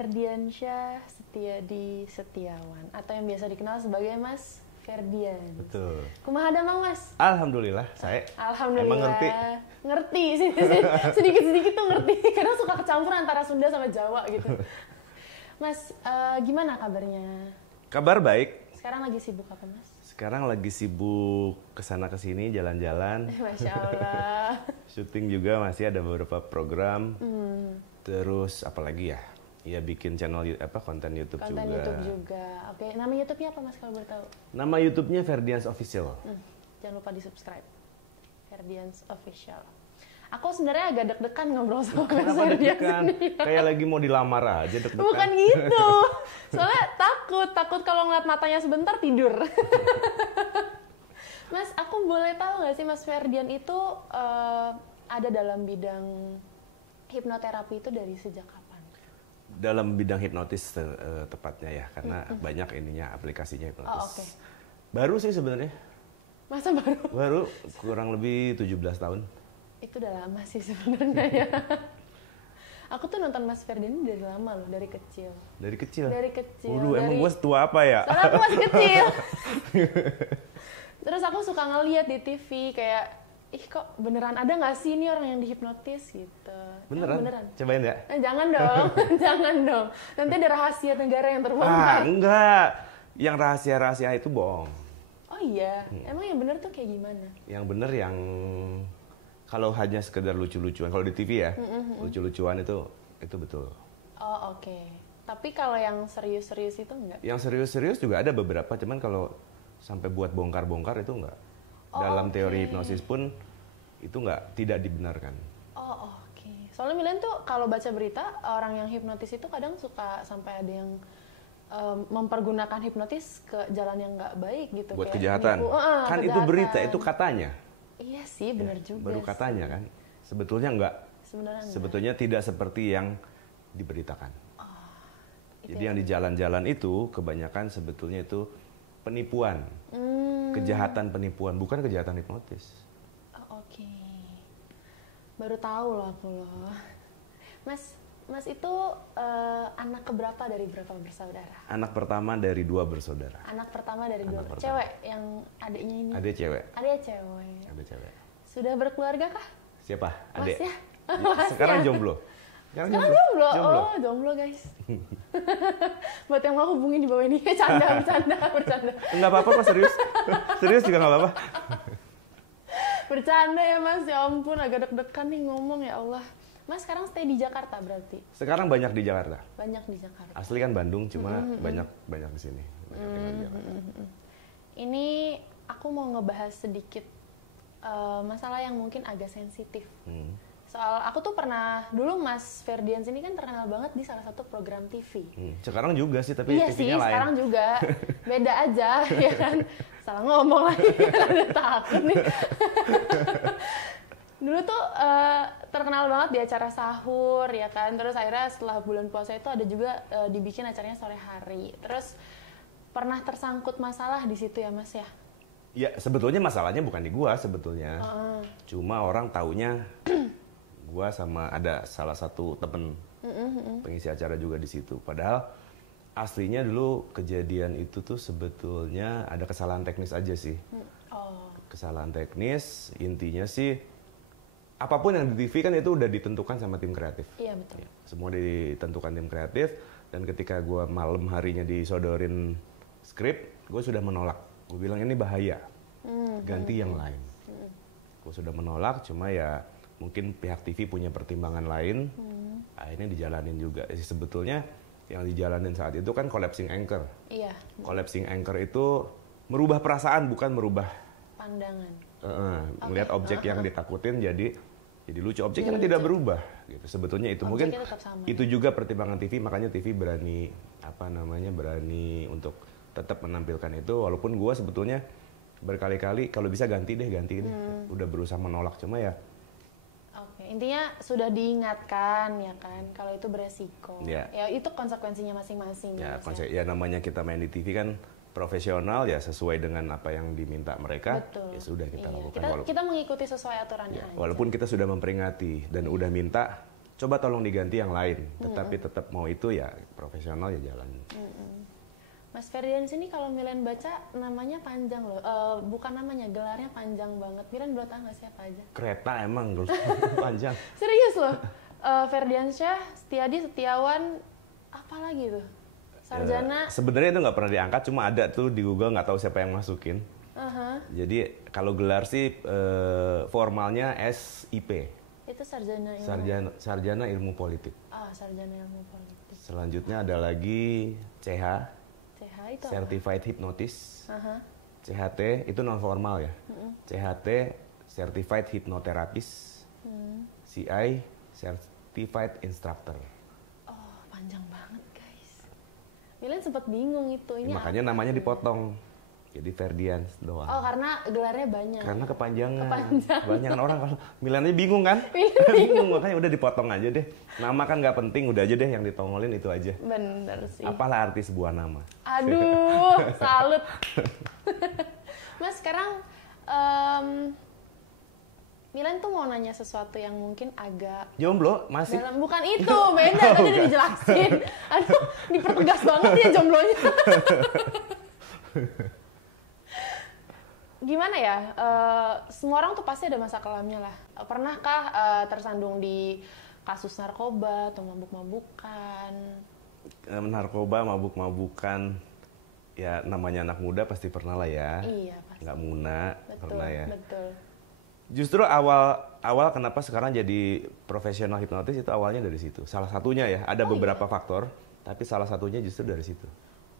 Ferdiansyah Setiadi Setiawan atau yang biasa dikenal sebagai Mas Ferdian. Betul. Kumaha damang Mas? Alhamdulillah, saya Alhamdulillah. emang ngerti. Ngerti sih, sedikit-sedikit tuh ngerti. Kadang suka kecampur antara Sunda sama Jawa gitu. Mas, gimana kabarnya? Kabar baik. Sekarang lagi sibuk apa Mas? Sekarang lagi sibuk kesana kesini jalan-jalan. Masya Allah. Syuting juga masih ada beberapa program. Terus apalagi ya? Ya bikin channel konten YouTube Konten juga. YouTube juga. Oke, nama YouTube-nya apa Mas kalau boleh tahu? Nama YouTube-nya Ferdians Official. Jangan lupa di-subscribe. Ferdians Official. Aku sebenarnya agak deg-degan ngobrol sama Mas Kenapa Ferdian deg-degan? ini. Kayak lagi mau dilamar aja deg-degan. Bukan gitu. Soalnya takut kalau ngeliat matanya sebentar tidur. Mas, aku boleh tahu nggak sih Mas Ferdian itu ada dalam bidang hipnoterapi itu dari sejak kapan? Dalam bidang hipnotis tepatnya ya, karena banyak ininya aplikasinya hipnotis. Oh, oke. Baru sih sebenarnya. Masa baru? Baru kurang lebih 17 tahun. Itu udah lama sih sebenarnya ya. Aku tuh nonton Mas Ferdian dari lama loh, dari kecil. Dari kecil? Dari kecil. Waduh, emang gue tua apa ya? Soalnya aku masih kecil. Terus aku suka ngeliat di TV kayak, ih kok beneran ada nggak sih ini orang yang dihipnotis gitu. Beneran? Beneran. Cobain ya? Jangan dong, jangan dong. Nanti ada rahasia negara yang terbongkar. Enggak. Yang rahasia-rahasia itu bohong. Oh iya, emang yang bener tuh kayak gimana? Yang bener yang kalau hanya sekedar lucu-lucuan, kalau di TV ya, lucu-lucuan itu betul. Oh oke. Tapi kalau yang serius-serius itu enggak? Yang serius-serius juga ada beberapa, cuman kalau sampai buat bongkar-bongkar itu enggak. Dalam teori hipnosis pun itu tidak dibenarkan. Oh oke. Soalnya Milen tuh kalau baca berita orang yang hipnotis itu kadang suka sampai ada yang mempergunakan hipnotis ke jalan yang nggak baik gitu. Buat kayak kejahatan. nipu. Kan itu Kejahatan. berita, itu katanya. Iya sih, benar juga. Baru katanya sih. kan. Sebetulnya enggak. Sebenarnya enggak. Sebetulnya tidak seperti yang diberitakan. Itu Jadi yang di jalan-jalan itu kebanyakan sebetulnya itu penipuan. Kejahatan penipuan, bukan kejahatan hipnotis. Oh, oke. Baru tahu loh aku loh. Mas itu anak keberapa dari berapa bersaudara? Anak pertama dari 2 bersaudara. Anak pertama dari Anak 2 pertama. cewek yang adiknya ini. Adik cewek. Adiknya cewek. Ada cewek. Sudah berkeluarga kah? Siapa? Mas Adik. ya? Sekarang Mas ya? jomblo. Sekarang jomblo. Oh, jomblo guys. Buat yang mau hubungin di bawah ini, bercanda. Enggak apa-apa kok, serius. Serius juga enggak apa-apa. Bercanda ya Mas, ya ampun agak deg-degan nih ngomong ya Allah. Mas sekarang stay di Jakarta berarti? Sekarang banyak di Jakarta. Banyak di Jakarta. Asli kan Bandung, cuma banyak di sini. Banyak tinggal di Jakarta. Ini aku mau ngebahas sedikit masalah yang mungkin agak sensitif. Soal aku tuh pernah, dulu Mas Ferdian ini kan terkenal banget di salah satu program TV. Sekarang juga sih, tapi Iya sih, TV-nya lain. sekarang juga. Beda aja, ya kan? Salah ngomong lagi, ada takut nih. Dulu tuh terkenal banget di acara sahur, ya kan? Terus akhirnya setelah bulan puasa itu ada juga dibikin acaranya sore hari. Terus pernah tersangkut masalah di situ ya Mas ya? Ya, sebetulnya masalahnya bukan di gua sebetulnya. Cuma orang taunya gua sama ada salah satu temen pengisi acara juga di situ. Padahal aslinya dulu kejadian itu tuh sebetulnya ada kesalahan teknis aja sih. Kesalahan teknis, intinya sih apapun yang di TV kan itu udah ditentukan sama tim kreatif. Iya betul. Ya, semua ditentukan tim kreatif, dan ketika gua malam harinya disodorin skrip, gue sudah menolak. Gue bilang ini bahaya, ganti yang lain. Gue sudah menolak, cuma ya mungkin pihak TV punya pertimbangan lain, akhirnya dijalanin juga. Sebetulnya yang dijalanin saat itu kan collapsing anchor. Iya. Collapsing anchor itu merubah perasaan, bukan merubah Pandangan. melihat objek yang ditakutin jadi lucu. Objeknya kan tidak berubah gitu. Sebetulnya itu mungkin Objeknya tetap sama, itu juga pertimbangan TV, makanya TV berani berani untuk tetap menampilkan itu, walaupun gue sebetulnya berkali-kali kalau bisa ganti deh, udah berusaha menolak, cuma ya Oke, intinya sudah diingatkan ya kan kalau itu beresiko. Ya. Ya itu konsekuensinya masing-masing. ya Mas, ya namanya kita main di TV kan profesional, ya sesuai dengan apa yang diminta mereka. Betul. Ya sudah kita Iya. lakukan. Kita mengikuti sesuai aturannya aja. Walaupun kita sudah memperingati dan udah minta, coba tolong diganti yang lain. Tetapi tetap mau itu ya profesional ya jalan. Mas Ferdian sini kalau Milen baca namanya panjang loh. Bukan namanya, gelarnya panjang banget. Milen boleh tahu nggak siapa aja? Kereta emang terus panjang. Serius loh. Ferdiansyah, Setiadi, Setiawan, apa lagi tuh? Sarjana. Sebenarnya itu nggak pernah diangkat, cuma ada tuh di Google, nggak tahu siapa yang masukin. Jadi kalau gelar sih formalnya SIP. Itu Sarjana Ilmu Politik. Sarjana Ilmu Politik. Selanjutnya ada lagi CH. CH itu Certified Hypnotist. CHT itu non formal ya. CHT Certified Hypnotherapist. CI Certified Instructor. Oh, panjang banget guys. Milen sempat bingung itu. Ini makanya namanya dipotong. Jadi Ferdian doang. Oh, karena gelarnya banyak. Karena kepanjangan. Banyak orang kalau Milannya bingung kan? Bingung, makanya udah dipotong aja deh. Nama kan nggak penting, udah aja deh yang ditongolin itu aja. Bener sih. Apalah arti sebuah nama. Aduh, salut. Mas, sekarang Milen tuh mau nanya sesuatu yang mungkin agak jomblo masih. Bukan itu, beda. Tadi udah dijelasin. Aduh, dipertegas banget ya jomblonya. Gimana ya, semua orang tuh pasti ada masa kelamnya lah. Pernahkah tersandung di kasus narkoba atau mabuk-mabukan? Narkoba, mabuk-mabukan, ya namanya anak muda pasti pernah lah ya. Iya, pasti. Nggak muna, Betul, pernah ya. Betul. Justru awal kenapa sekarang jadi profesional hipnotis itu awalnya dari situ. Salah satunya ya, ada beberapa faktor, tapi salah satunya justru dari situ.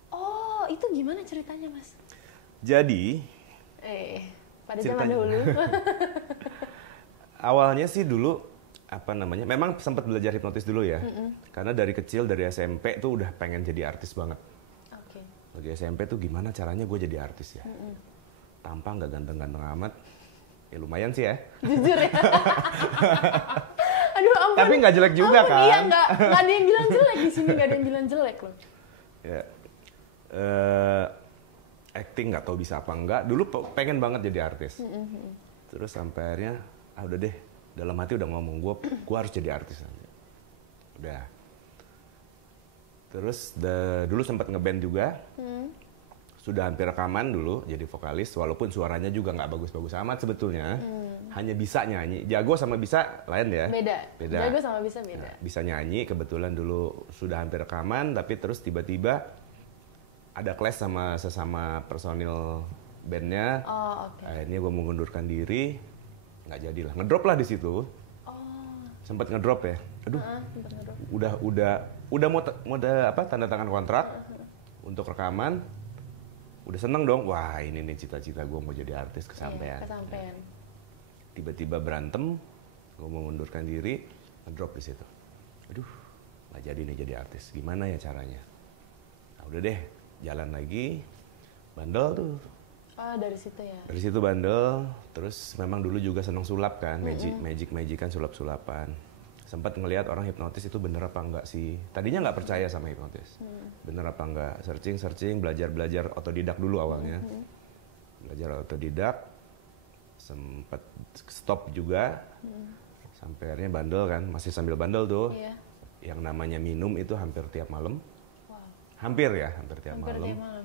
Oh, itu gimana ceritanya, Mas? Jadi, pada zaman dahulu. awalnya sih dulu memang sempat belajar hipnotis dulu ya. Karena dari kecil, dari SMP tuh udah pengen jadi artis banget. Oke. Dari SMP tuh gimana caranya gue jadi artis ya. Tampang nggak ganteng-ganteng amat. Ya lumayan sih ya. Jujur ya. Aduh ampun. Tapi nggak jelek juga kan. Iya, nggak ada yang bilang jelek di sini, nggak ada yang bilang jelek loh. Ya. Acting nggak tahu bisa apa enggak. Dulu pengen banget jadi artis. Terus sampai akhirnya, udah deh. Dalam hati udah ngomong, gue harus jadi artis aja. Udah. Terus dulu sempat ngeband juga. Sudah hampir rekaman dulu jadi vokalis, walaupun suaranya juga nggak bagus-bagus amat sebetulnya. Hanya bisa nyanyi. Jago sama bisa lain ya. Beda. Jago sama bisa beda. Nah, bisa nyanyi, kebetulan dulu sudah hampir rekaman, tapi terus tiba-tiba ada clash sama sesama personil bandnya. Oh, oke. Akhirnya gue mengundurkan diri, nggak jadilah. Ngedrop lah di situ. Sempat ngedrop ya. Aduh, udah mau tanda tangan kontrak untuk rekaman. Udah seneng dong, wah ini nih cita-cita gue mau jadi artis kesampaian. Kesampaian. Tiba-tiba berantem, gue mengundurkan diri, ngedrop di situ. Aduh, nggak jadi nih jadi artis. Gimana ya caranya? Nah, udah deh, jalan lagi, bandel tuh. Oh, dari situ ya? Dari situ bandel, terus memang dulu juga seneng sulap kan, magic-kan, sulap-sulapan. Sempat ngelihat orang hipnotis itu bener apa enggak sih. Tadinya nggak percaya sama hipnotis. Bener apa enggak, searching, belajar otodidak dulu awalnya. Belajar otodidak, sempat stop juga. Sampai akhirnya bandel kan, masih sambil bandel tuh. Iya. Yang namanya minum itu hampir tiap malam. Wow. Hampir tiap malam. Tiap malam.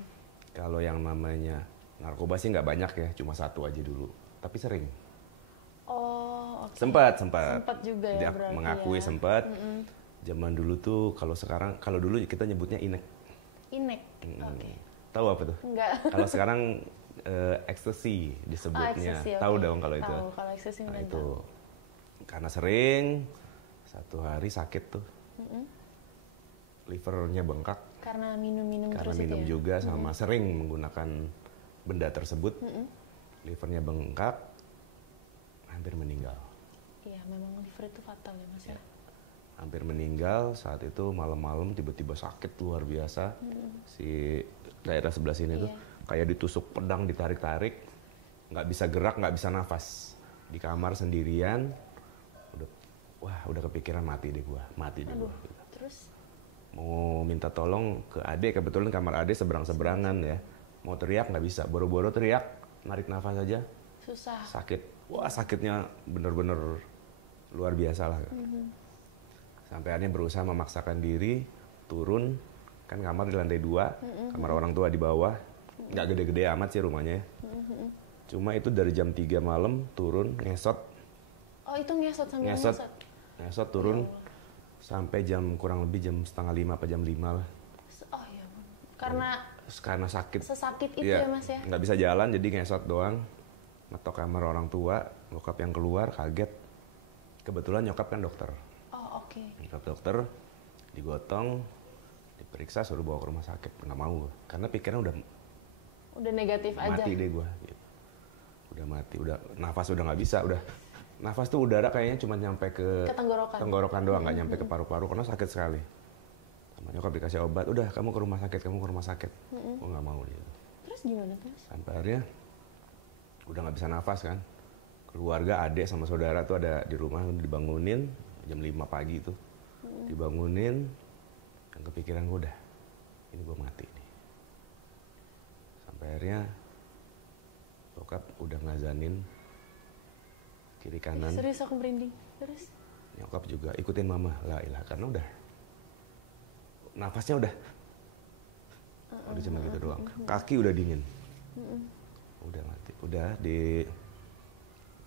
Kalau yang namanya narkoba sih nggak banyak ya, cuma satu aja dulu. Tapi sering. Oh, oke. Sempat. Sempat juga ya, Dia berarti mengakui ya. sempat. Zaman dulu tuh, kalau dulu kita nyebutnya inek. Inek. Oke. Tahu apa tuh? Enggak. Kalau sekarang ecstasy disebutnya. Ecstasy, Tahu oke. dong kalau itu. Tahu, kalau ecstasy Nah, Milen itu tahu. karena sering, satu hari sakit tuh. Livernya bengkak. Karena minum-minum Karena terus minum itu ya? juga sama sering menggunakan benda tersebut. Livernya bengkak, hampir meninggal. Iya, memang liver itu fatal ya Mas ya. Hampir meninggal saat itu malam-malam tiba-tiba sakit luar biasa. Si daerah sebelah sini tuh kayak ditusuk pedang, ditarik-tarik, nggak bisa gerak, nggak bisa nafas. Di kamar sendirian, udah kepikiran mati deh gua. Terus? Mau minta tolong ke adek, kebetulan kamar adek seberang-seberangan ya. Mau teriak nggak bisa, boro-boro teriak, narik nafas aja. Susah. Sakit. Wah, sakitnya bener-bener luar biasa lah. Sampai akhirnya berusaha memaksakan diri turun, kan kamar di lantai 2, kamar orang tua di bawah, nggak gede-gede amat sih rumahnya. Cuma itu dari jam 3 malam turun ngesot. Oh itu ngesot sambil ngesot? Ngesot turun sampai jam kurang lebih jam 4:30 apa jam 5 lah. Oh iya, karena sakit. Sesakit itu ya Mas ya? Nggak bisa jalan jadi ngesot doang. Ngetok kamar orang tua, bokap yang keluar kaget. Kebetulan nyokap kan dokter. Oh oke. Nyokap dokter, digotong, diperiksa suruh bawa ke rumah sakit. Nggak mau, karena pikirannya udah negatif aja. Mati deh gue. Gitu. Udah mati, udah nafas udah nggak bisa, udah nafas tuh udara kayaknya cuma nyampe ke tenggorokan doang, nggak nyampe ke paru-paru karena sakit sekali. Sama nyokap dikasih obat, udah kamu ke rumah sakit. Gue nggak mau dia. Terus gimana Mas? Sampai akhirnya udah nggak bisa nafas kan. Keluarga, adik sama saudara tuh ada di rumah, dibangunin jam 5 pagi tuh. Dibangunin, yang kepikiran gue udah, ini gue mati nih. Sampai akhirnya bokap udah ngazanin kiri kanan. Serius aku merinding. Terus? Nyokap juga ikutin mama, la ilah, karena udah nafasnya udah cuma gitu doang. Kaki udah dingin. Udah mati. Udah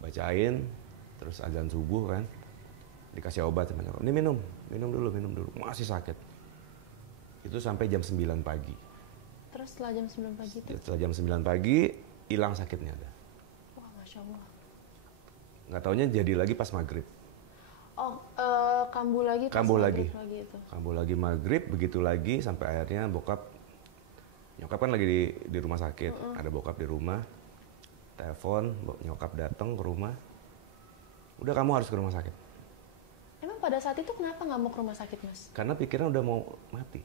dibacain, terus azan subuh kan. Dikasih obat sama nyokap. Ini minum dulu. Masih sakit. Itu sampai jam 9 pagi. Terus setelah jam 9 pagi itu? Setelah jam 9 pagi, hilang sakitnya ada. Wah, Masya Allah. Nggak taunya jadi lagi pas maghrib. Oh, kambuh lagi pas maghrib lagi itu? Kambuh lagi maghrib, begitu lagi sampai akhirnya nyokap kan lagi di rumah sakit. Ada bokap di rumah, telepon, nyokap datang ke rumah. Udah kamu harus ke rumah sakit. Emang pada saat itu kenapa nggak mau ke rumah sakit Mas? Karena pikiran udah mau mati.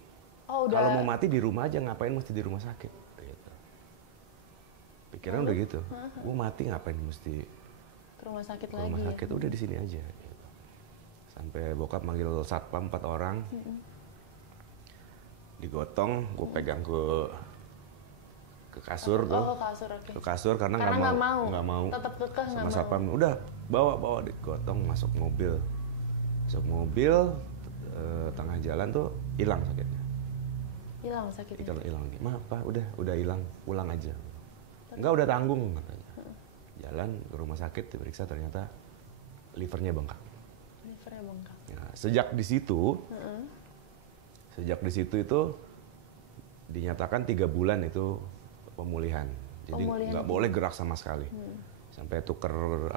Oh, udah. Kalau mau mati di rumah aja, ngapain mesti di rumah sakit? Gitu. Pikiran udah gitu. Gue mati ngapain mesti ke rumah sakit lagi? Rumah sakit udah di sini aja. Gitu. Sampai bokap manggil satpam 4 orang, digotong, gue pegang ke kasur tuh. Oh, ke kasur, oke. Ke kasur karena nggak mau. Tetap kekeh nggak mau. Sama satpam, udah bawa digotong masuk mobil. Tengah jalan tuh hilang sakitnya. Hilang sakitnya? Hilang. Mah apa? Udah hilang, pulang aja. Enggak, udah tanggung katanya. Jalan ke rumah sakit diperiksa ternyata livernya bengkak. Nah, sejak di situ itu dinyatakan 3 bulan itu pemulihan. Jadi nggak boleh gerak sama sekali. Sampai tuker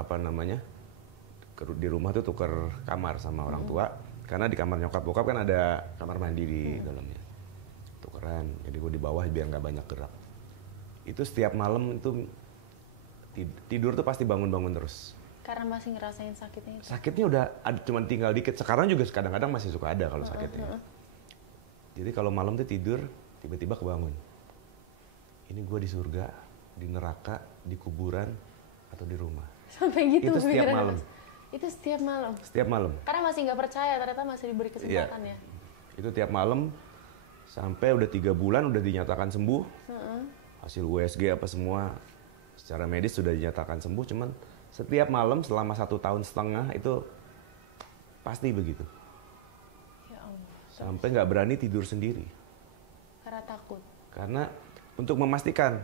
di rumah tuh tuker kamar sama orang tua. Karena di kamar nyokap bokap kan ada kamar mandi di dalamnya. Tukeran. Jadi gue di bawah biar nggak banyak gerak. Itu setiap malam itu tidur tuh pasti bangun-bangun terus. Karena masih ngerasain sakitnya itu? Sakitnya udah cuma tinggal dikit. Sekarang juga kadang-kadang masih suka ada kalau sakitnya. Jadi kalau malam tuh tidur, tiba-tiba kebangun. Ini gue di surga, di neraka, di kuburan, atau di rumah. Sampai gitu? Itu setiap malam. Itu setiap malam? Setiap malam. Karena masih nggak percaya, ternyata masih diberi kesempatan ya? Itu tiap malam, sampai udah 3 bulan udah dinyatakan sembuh. Hasil USG apa semua, secara medis sudah dinyatakan sembuh, cuman setiap malam selama 1,5 tahun itu pasti begitu. Ya Allah. Sampai nggak berani tidur sendiri. Karena takut? Karena untuk memastikan,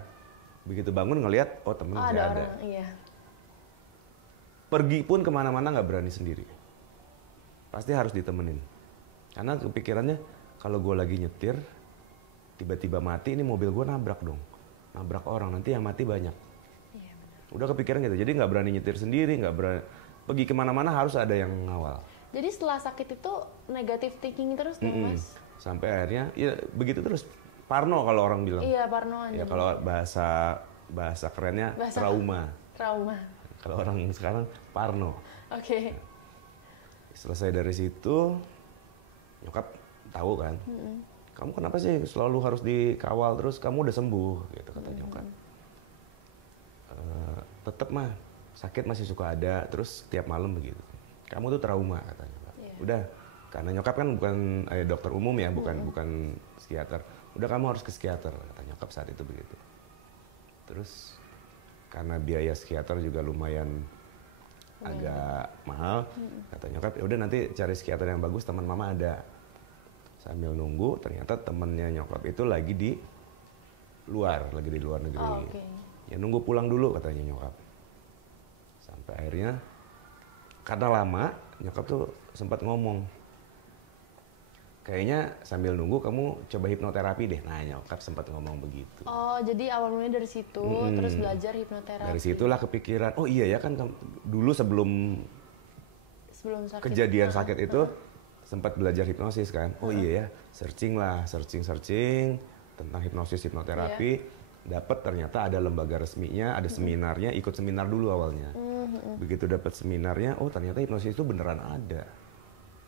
begitu bangun ngelihat, oh temen masih ada. Orang, iya. Pergi pun kemana-mana nggak berani sendiri. Pasti harus ditemenin. Karena kepikirannya, kalau gue lagi nyetir, tiba-tiba mati, ini mobil gue nabrak dong. Nabrak orang, nanti yang mati banyak. Iya, benar. Udah kepikiran gitu, jadi nggak berani nyetir sendiri, nggak berani. Pergi kemana-mana harus ada yang ngawal. Jadi setelah sakit itu negatif thinking terus dong Mas? Sampai akhirnya, ya begitu terus. Parno kalau orang bilang. Iya, parno aja. Ya kalau bahasa kerennya trauma. Trauma. Kalau orang sekarang parno. Oke. Selesai dari situ, nyokap tahu kan. Kamu kenapa sih selalu harus dikawal terus? Kamu udah sembuh, gitu kata nyokap. Tetep mah sakit masih suka ada, terus tiap malam begitu. Kamu tuh trauma kata nyokap. Udah, karena nyokap kan bukan dokter umum ya, bukan psikiater. Udah kamu harus ke psikiater, kata nyokap saat itu begitu. Terus karena biaya psikiater juga lumayan agak mahal. Kata nyokap, ya udah nanti cari psikiater yang bagus, teman mama ada. Sambil nunggu, ternyata temennya nyokap itu lagi di luar negeri. Oh, okay. Ya nunggu pulang dulu katanya nyokap. Sampai akhirnya, karena lama, nyokap tuh sempat ngomong, kayaknya sambil nunggu kamu coba hipnoterapi deh. Nah nyokap sempat ngomong begitu. Oh jadi awal mulanya dari situ, terus belajar hipnoterapi. Dari situlah kepikiran, oh iya ya kan dulu sebelum sakit. Kejadian sakit itu sempat belajar hipnosis kan. Oh iya ya, searching tentang hipnoterapi. Dapat ternyata ada lembaga resminya, ada seminarnya, ikut seminar dulu awalnya. Begitu dapat seminarnya, oh ternyata hipnosis itu beneran ada.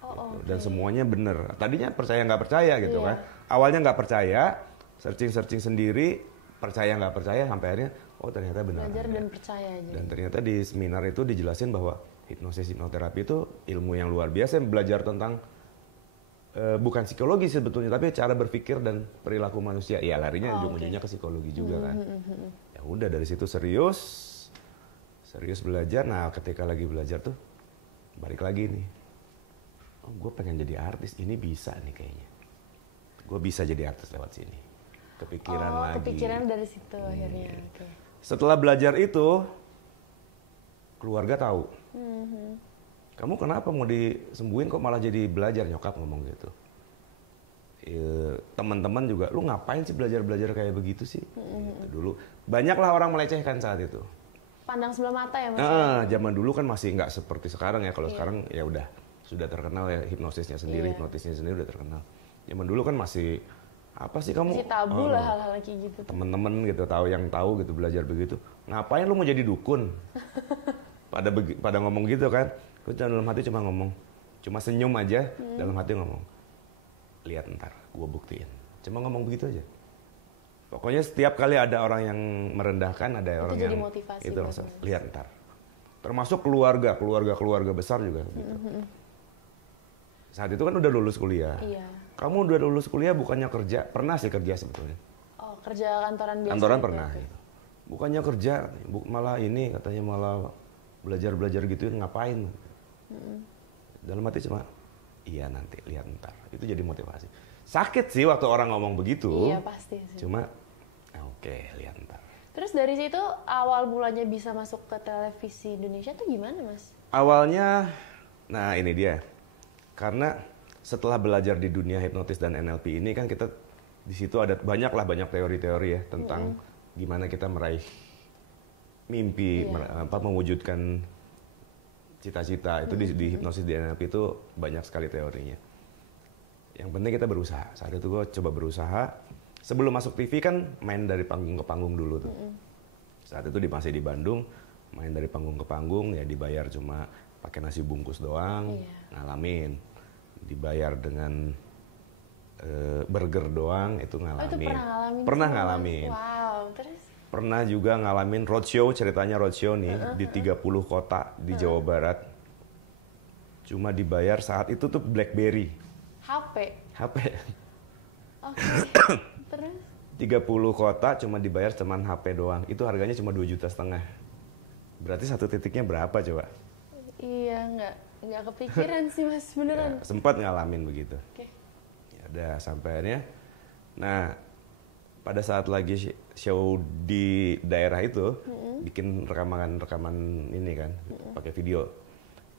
Gitu. Dan semuanya bener. Tadinya percaya nggak percaya gitu kan. Awalnya nggak percaya, searching sendiri, percaya nggak percaya, sampai akhirnya oh ternyata benar. Belajar dan percaya aja. Dan ternyata di seminar itu dijelasin bahwa hipnoterapi itu ilmu yang luar biasa, yang belajar tentang bukan psikologi sebetulnya, tapi cara berpikir dan perilaku manusia. Ya larinya ujung-ujungnya ke psikologi juga kan. Ya udah dari situ serius belajar. Nah ketika lagi belajar tuh balik lagi nih. Oh, gue pengen jadi artis, ini bisa nih kayaknya. Gue bisa jadi artis lewat sini. Kepikiran lagi. Kepikiran dari situ akhirnya. Okay. Setelah belajar itu, keluarga tahu. Kamu kenapa mau disembuhin kok malah jadi belajar, nyokap ngomong gitu. Teman-teman juga, lu ngapain sih belajar kayak begitu sih? Gitu dulu. Banyaklah orang melecehkan saat itu. Pandang sebelah mata ya Mas? Zaman dulu kan masih nggak seperti sekarang ya. Kalau sekarang ya udah. Sudah terkenal ya hipnotisnya sendiri udah terkenal. Zaman dulu kan masih apa sih kamu? Masih tabu lah hal-hal kayak gitu. Temen-temen gitu yang tahu gitu belajar begitu. Ngapain lu mau jadi dukun? pada ngomong gitu kan. Gue dalam hati cuma senyum aja. Dalam hati ngomong, lihat ntar, gue buktiin. Cuma ngomong begitu aja. Pokoknya setiap kali ada orang yang merendahkan, ada orang yang itu langsung lihat ntar. Termasuk keluarga besar juga gitu. Saat itu kan udah lulus kuliah. Iya. Kamu udah lulus kuliah bukannya kerja? Pernah sih kerja sebetulnya. Oh, kerja kantoran biasa. Kantoran pernah. Gitu. Bukannya kerja, malah ini katanya malah belajar gitu ngapain? Dalam hati cuma, iya nanti lihat ntar. Itu jadi motivasi. Sakit sih waktu orang ngomong begitu. Iya pasti sih. Cuma, oke, lihat ntar. Terus dari situ awal mulanya bisa masuk ke televisi Indonesia tuh gimana Mas? Awalnya, nah ini dia. Karena setelah belajar di dunia hipnotis dan NLP ini kan kita di situ ada banyak teori-teori ya tentang gimana kita meraih mimpi, mewujudkan cita-cita. Itu di hipnosis di NLP itu banyak sekali teorinya. Yang penting kita berusaha. Saat itu gue coba berusaha. Sebelum masuk TV kan main dari panggung ke panggung dulu tuh. Saat itu masih di Bandung, main dari panggung ke panggung ya dibayar cuma pakai nasi bungkus doang, ngalamin. Dibayar dengan burger doang, itu ngalamin. Oh, itu pernah ngalamin. Wow, terus? Pernah juga ngalamin roadshow, ceritanya roadshow nih, di 30 kota di Jawa Barat. Cuma dibayar saat itu tuh BlackBerry. HP? Oke, terus? 30 kota cuma dibayar cuman HP doang. Itu harganya cuma 2,5 juta. Berarti satu titiknya berapa coba? Iya, nggak kepikiran sih Mas, beneran. Ya, sempat ngalamin begitu. Oke. Ya udah sampainya. Nah, pada saat lagi show di daerah itu, bikin rekaman ini kan, pakai video.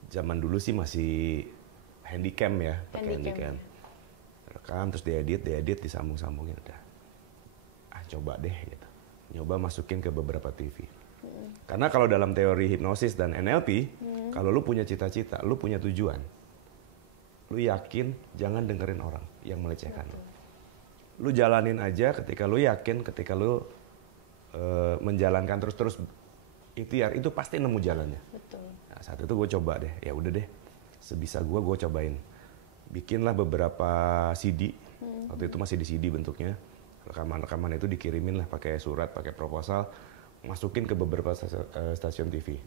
Zaman dulu sih masih handycam ya, pakai handycam. Rekam terus diedit, disambung-sambungin udah. Coba deh gitu. Nyoba masukin ke beberapa TV. Karena kalau dalam teori hipnosis dan NLP, kalau lu punya cita-cita, lu punya tujuan, lu yakin jangan dengerin orang yang melecehkan lu. Lu jalanin aja ketika lu yakin, ketika lu menjalankan terus ikhtiar, itu pasti nemu jalannya. Betul. Nah, saat itu gue coba deh, ya udah deh, sebisa gue cobain. Bikinlah beberapa CD, waktu itu masih di CD bentuknya. Rekaman-rekaman itu dikirimin lah pakai surat, pakai proposal, masukin ke beberapa stasiun TV.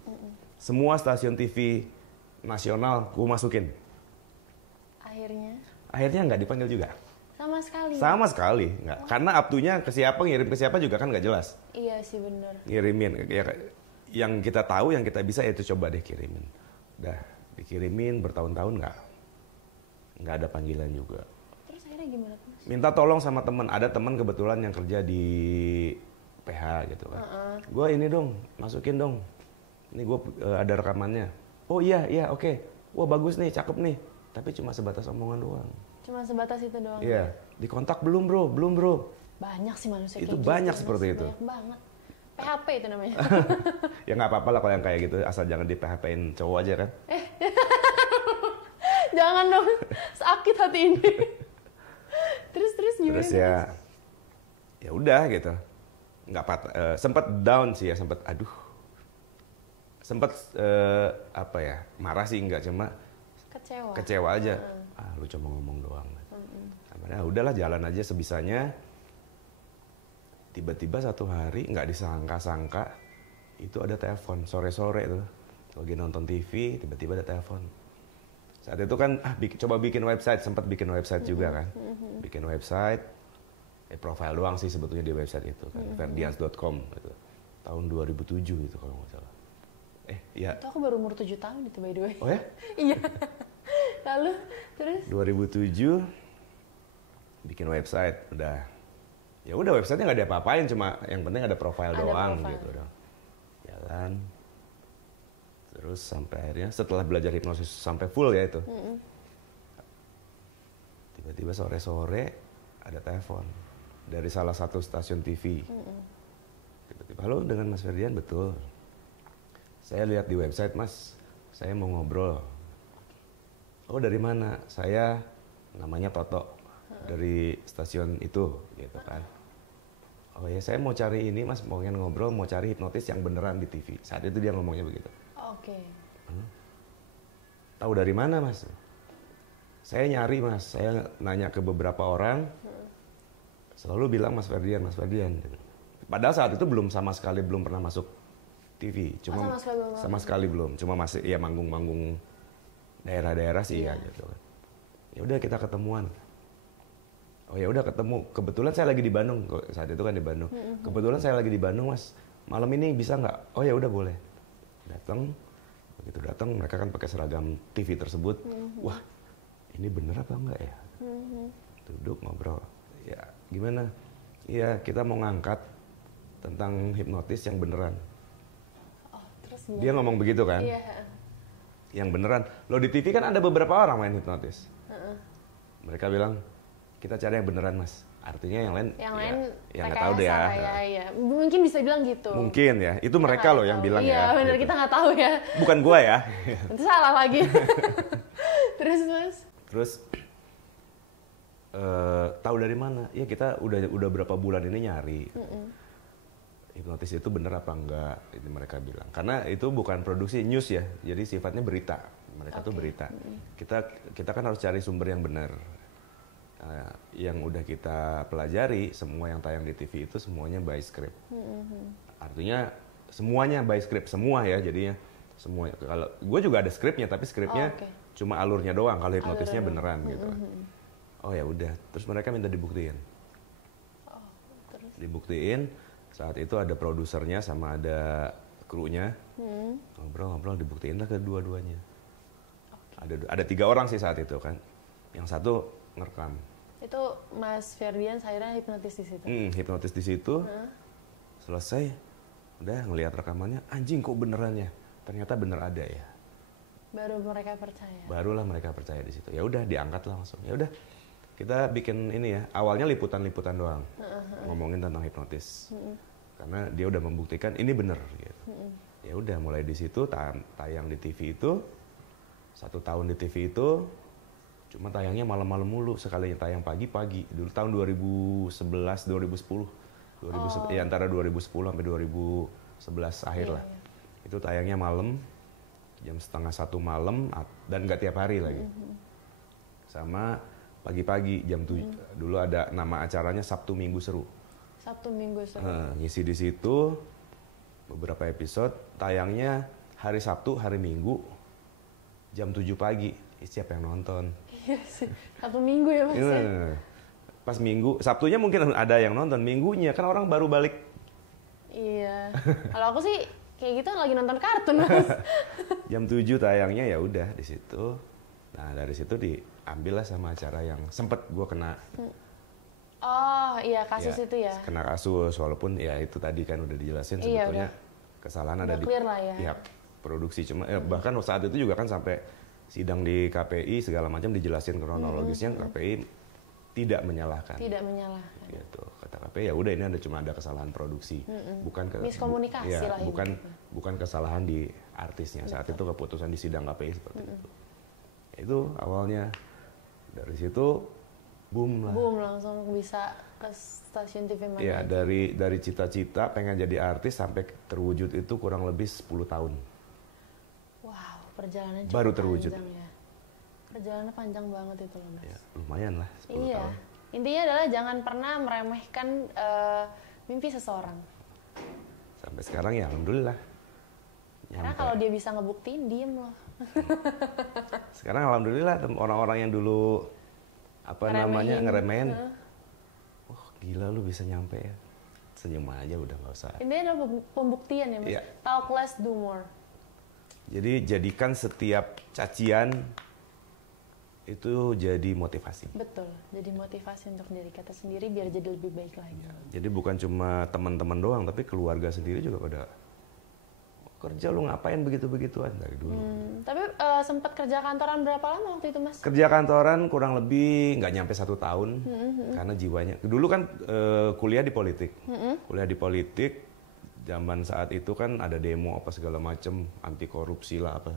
Semua stasiun TV nasional gue masukin. Akhirnya nggak dipanggil juga. Sama sekali nggak. Karena up-to-nya ke siapa, ngirim ke siapa juga kan nggak jelas. Iya sih benar. Ngirimin ya, yang kita tahu, yang kita bisa itu coba deh kirimin. Udah dikirimin bertahun-tahun nggak ada panggilan juga. Terus akhirnya gimana tuh Mas? Minta tolong sama teman, ada teman kebetulan yang kerja di PH gitu kan. Gue ini dong, masukin dong. Ini gue ada rekamannya. Oh iya oke. Wah bagus nih, cakep nih. Tapi cuma sebatas omongan doang. Cuma sebatas itu doang? Iya, dikontak belum bro. Banyak sih manusia itu kayak banyak gitu, seperti Mas. itu. Banyak banget. PHP itu namanya. Ya nggak apa-apa lah kalau yang kayak gitu, asal jangan di PHP-in cowok aja kan. Jangan dong, sakit hati ini. Terus gimana? Terus ya udah gitu. Nggak sempat down sih ya, sempat marah sih nggak, cuma kecewa aja. Lu cuma ngomong doang. Nah, udahlah jalan aja sebisanya. Tiba-tiba satu hari nggak disangka-sangka itu ada telepon sore-sore tuh. Lagi nonton TV, tiba-tiba ada telepon. Saat itu kan coba bikin website, sempat bikin website juga kan. Bikin website, profile doang sih sebetulnya di website itu kan, ferdians.com gitu. Tahun 2007 itu kalau nggak salah. Iya. Itu aku baru umur 7 tahun itu by the way. Oh ya? Iya. Lalu terus? 2007 bikin website, ya udah websitenya nggak ada apa-apain, cuma yang penting ada profile doang gitu dong. Jalan. Terus sampai akhirnya setelah belajar hipnosis sampai full ya itu. Tiba-tiba sore-sore ada telepon dari salah satu stasiun TV. Tiba-tiba, halo dengan Mas Ferdian, betul. Saya lihat di website Mas, saya mau ngobrol. Oh dari mana? Saya namanya Toto dari stasiun itu, gitu kan. Oh ya saya mau cari ini Mas, mau ngobrol, mau cari hipnotis yang beneran di TV. Saat itu dia ngomongnya begitu. Oke. Tahu dari mana Mas? Saya nyari Mas, saya nanya ke beberapa orang, selalu bilang Mas Ferdian. Padahal saat itu sama sekali belum pernah masuk TV, cuma sama sekali belum, cuma masih ya manggung-manggung daerah-daerah sih ya gitu kan. Ya udah kita ketemuan. Oh ya udah ketemu. Kebetulan saya lagi di Bandung saat itu kan di Bandung. Kebetulan saya lagi di Bandung Mas. Malam ini bisa nggak? Oh ya udah boleh. Datang. Begitu datang mereka kan pakai seragam TV tersebut. Wah ini bener apa enggak ya? Duduk ngobrol. Ya gimana? Iya kita mau ngangkat tentang hipnotis yang beneran. Dia ngomong begitu kan? Iya. Yang beneran. Loh di TV kan ada beberapa orang main hipnotis. Mereka bilang, kita cari yang beneran Mas. Artinya yang lain ya nggak tahu deh ya. Ya. Mungkin bisa bilang gitu. Mungkin ya. Itu mereka loh yang bilang ya. Iya bener, gitu. Kita nggak tahu ya. Bukan gua ya. Itu salah lagi. Terus Mas? Terus tahu dari mana? Ya kita udah berapa bulan ini nyari. Hipnotis itu bener apa enggak, itu mereka bilang. Karena itu bukan produksi news ya, jadi sifatnya berita. Mereka tuh berita. Kita kan harus cari sumber yang benar. Yang udah kita pelajari, semua yang tayang di TV itu semuanya by script. Artinya semuanya by script, semua ya jadinya. Semua. Kalau gue juga ada skripnya, tapi skripnya cuma alurnya doang. Kalau hipnotisnya beneran gitu. Oh ya udah, terus mereka minta dibuktiin. Dibuktiin. Saat itu ada produsernya sama ada krunya, ngobrol-ngobrol dibuktiin lah kedua-duanya. Ada 3 orang sih saat itu kan, yang satu ngerekam. Itu Mas Ferdian akhirnya hipnotis di situ. Hipnotis di situ, selesai, udah ngelihat rekamannya, anjing kok beneran ya, ternyata bener ada ya. Baru mereka percaya. Barulah mereka percaya di situ. Ya udah diangkat langsung. Ya udah kita bikin ini ya, awalnya liputan-liputan doang, ngomongin tentang hipnotis. Karena dia udah membuktikan ini bener gitu. Ya udah mulai di situ tayang di TV itu 1 tahun di TV itu cuma tayangnya malam-malam mulu, sekali tayang pagi-pagi. Dulu tahun 2011 2010 ya antara 2010 sampai 2011 akhir lah. Itu tayangnya malam jam 12:30 malam dan nggak tiap hari lagi. Sama pagi-pagi jam 7. Dulu ada nama acaranya Sabtu Minggu Seru. Sabtu Minggu Seru. Ngisi di situ beberapa episode, tayangnya hari Sabtu, hari Minggu jam 7 pagi. Siapa yang nonton? Iya sih. Sabtu Minggu ya Mas. Pas Minggu, Sabtunya mungkin ada yang nonton, Minggunya kan orang baru balik. Iya. Kalau aku sih Kayak gitu lagi nonton kartun, Mas. Jam 7 tayangnya, ya udah di situ. Nah, dari situ diambil lah sama acara yang sempet gue kena. Oh iya, kasus Ya, itu ya. kena kasus, walaupun ya itu tadi kan udah dijelasin Iya, sebetulnya kesalahan udah ada di clear lah ya. pihak produksi. Cuma bahkan saat itu juga kan sampai sidang di KPI segala macam dijelasin kronologisnya, KPI tidak menyalahkan. Tidak menyalahkan. Gitu. Kata KPI ya udah ini cuma ada kesalahan produksi, bukan Miskomunikasi ya, lah ini. bukan kesalahan di artisnya. Saat itu keputusan di sidang KPI seperti itu. Itu awalnya, dari situ boom lah. Boom, langsung bisa ke stasiun TV mana. Ya, dari cita-cita pengen jadi artis sampai terwujud itu kurang lebih 10 tahun. Wow, perjalanan Baru cukup terwujud. panjang ya. Perjalanan panjang banget itu loh, Mas. Ya, lumayan lah 10 Iya. tahun. Intinya adalah jangan pernah meremehkan mimpi seseorang. Sampai sekarang ya alhamdulillah. Karena Nyampe. kalau dia bisa ngebuktiin, diem loh. Sekarang alhamdulillah orang-orang yang dulu ngeremehin. Oh, gila lu bisa nyampe ya. Senyum aja udah nggak usah. Intinya adalah pembuktian ya, Mas. Iya. Talk less, do more. Jadi jadikan setiap cacian itu jadi motivasi. Betul. Jadi motivasi untuk diri kita sendiri biar jadi lebih baik lagi. Jadi bukan cuma teman-teman doang, tapi keluarga sendiri juga pada kerja lu ngapain begitu-begituan dari dulu. Tapi sempat kerja kantoran berapa lama waktu itu, Mas? Kerja kantoran kurang lebih nggak nyampe 1 tahun, karena jiwanya. Dulu kan kuliah di politik, kuliah di politik. Zaman saat itu kan ada demo apa segala macem, anti korupsi lah apa.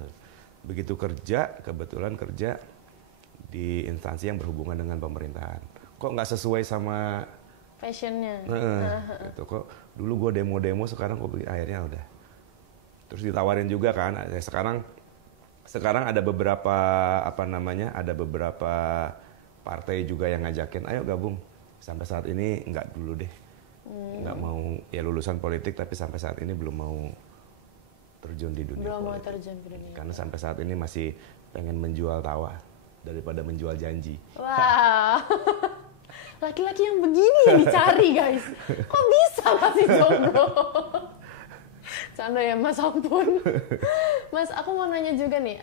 Begitu kerja, kebetulan kerja di instansi yang berhubungan dengan pemerintahan. Kok nggak sesuai sama Passionnya. gitu. Kok dulu gue demo-demo, sekarang kok akhirnya udah. Terus ditawarin juga kan. Sekarang ada beberapa ada beberapa partai juga yang ngajakin, ayo gabung. Sampai saat ini nggak dulu deh. Nggak mau, ya lulusan politik tapi sampai saat ini belum mau terjun di dunia Belum mau politik. terjun ke dunia. Karena sampai saat ini masih pengen menjual tawa daripada menjual janji. Wow. Laki-laki yang begini yang dicari, guys. Kok bisa masih jomblo? Canda ya, Mas, ampun. Mas, aku mau nanya juga nih,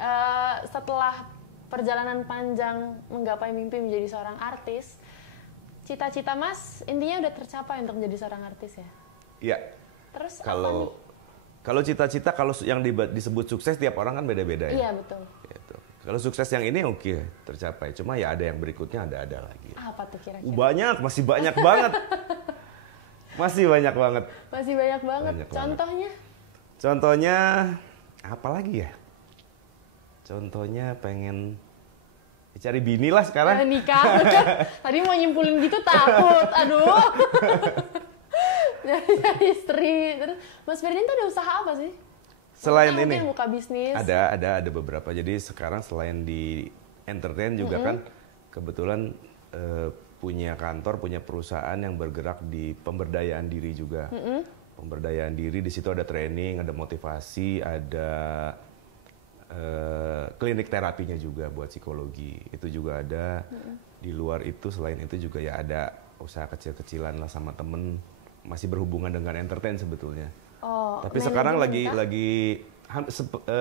setelah perjalanan panjang menggapai mimpi menjadi seorang artis, cita-cita Mas intinya udah tercapai untuk menjadi seorang artis ya? Iya. Terus apa nih? Kalau cita-cita, kalau yang disebut sukses tiap orang kan beda-beda ya. Iya, betul. Gitu. Kalau sukses yang ini oke, tercapai. Cuma ya ada yang berikutnya, ada lagi. Apa tuh kira-kira? Banyak, masih banyak banget. Masih banyak banget. Masih banyak banget. Banyak banget. Contohnya? Contohnya apa lagi ya? Contohnya pengen cari bini lah sekarang. Nikah. Tadi mau nyimpulin gitu takut. Aduh. Jadi istri. Terus Mas Ferdin tuh ada usaha apa sih? Selain Mungkin ini buka bisnis. ada beberapa. Jadi sekarang selain di entertain juga kan kebetulan punya kantor, punya perusahaan yang bergerak di pemberdayaan diri juga. Pemberdayaan diri, di situ ada training, ada motivasi, ada klinik terapinya juga buat psikologi. Itu juga ada. Di luar itu, selain itu juga ya ada usaha kecil-kecilan lah sama temen, masih berhubungan dengan entertain sebetulnya. Oh, Tapi sekarang manajemen lagi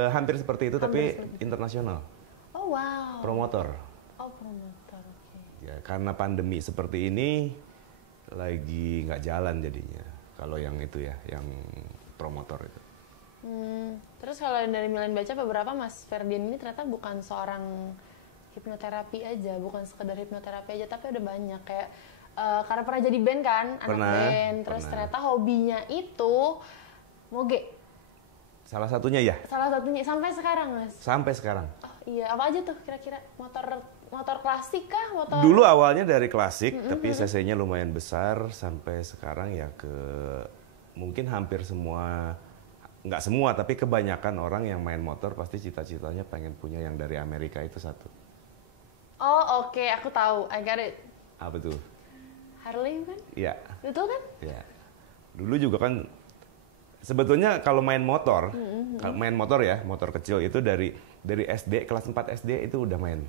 hampir seperti itu, tapi seperti internasional. Oh, wow. Promotor. Oh, promotor. Oke. Ya, karena pandemi seperti ini lagi nggak jalan jadinya. Kalau yang itu ya, yang promotor itu. Terus kalau dari Milen baca beberapa, Mas Ferdian ini ternyata bukan seorang hipnoterapi aja, bukan sekedar hipnoterapi aja, tapi udah banyak kayak karena pernah jadi band kan, anak band. Terus ternyata hobinya itu moge. Salah satunya ya? Salah satunya sampai sekarang, Mas. Sampai sekarang. Oh iya, apa aja tuh kira-kira? Motor klasik kah? Motor... Dulu awalnya dari klasik, tapi cc-nya lumayan besar. Sampai sekarang ya ke mungkin hampir semua, nggak semua, tapi kebanyakan orang yang main motor pasti cita-citanya pengen punya yang dari Amerika itu satu. Oh oke, aku tahu. I got it. Apa tuh? Harley kan? Iya. Betul kan? Ya. Dulu juga kan sebetulnya kalau main motor, kalau main motor ya, motor kecil itu dari SD kelas 4 SD itu udah main.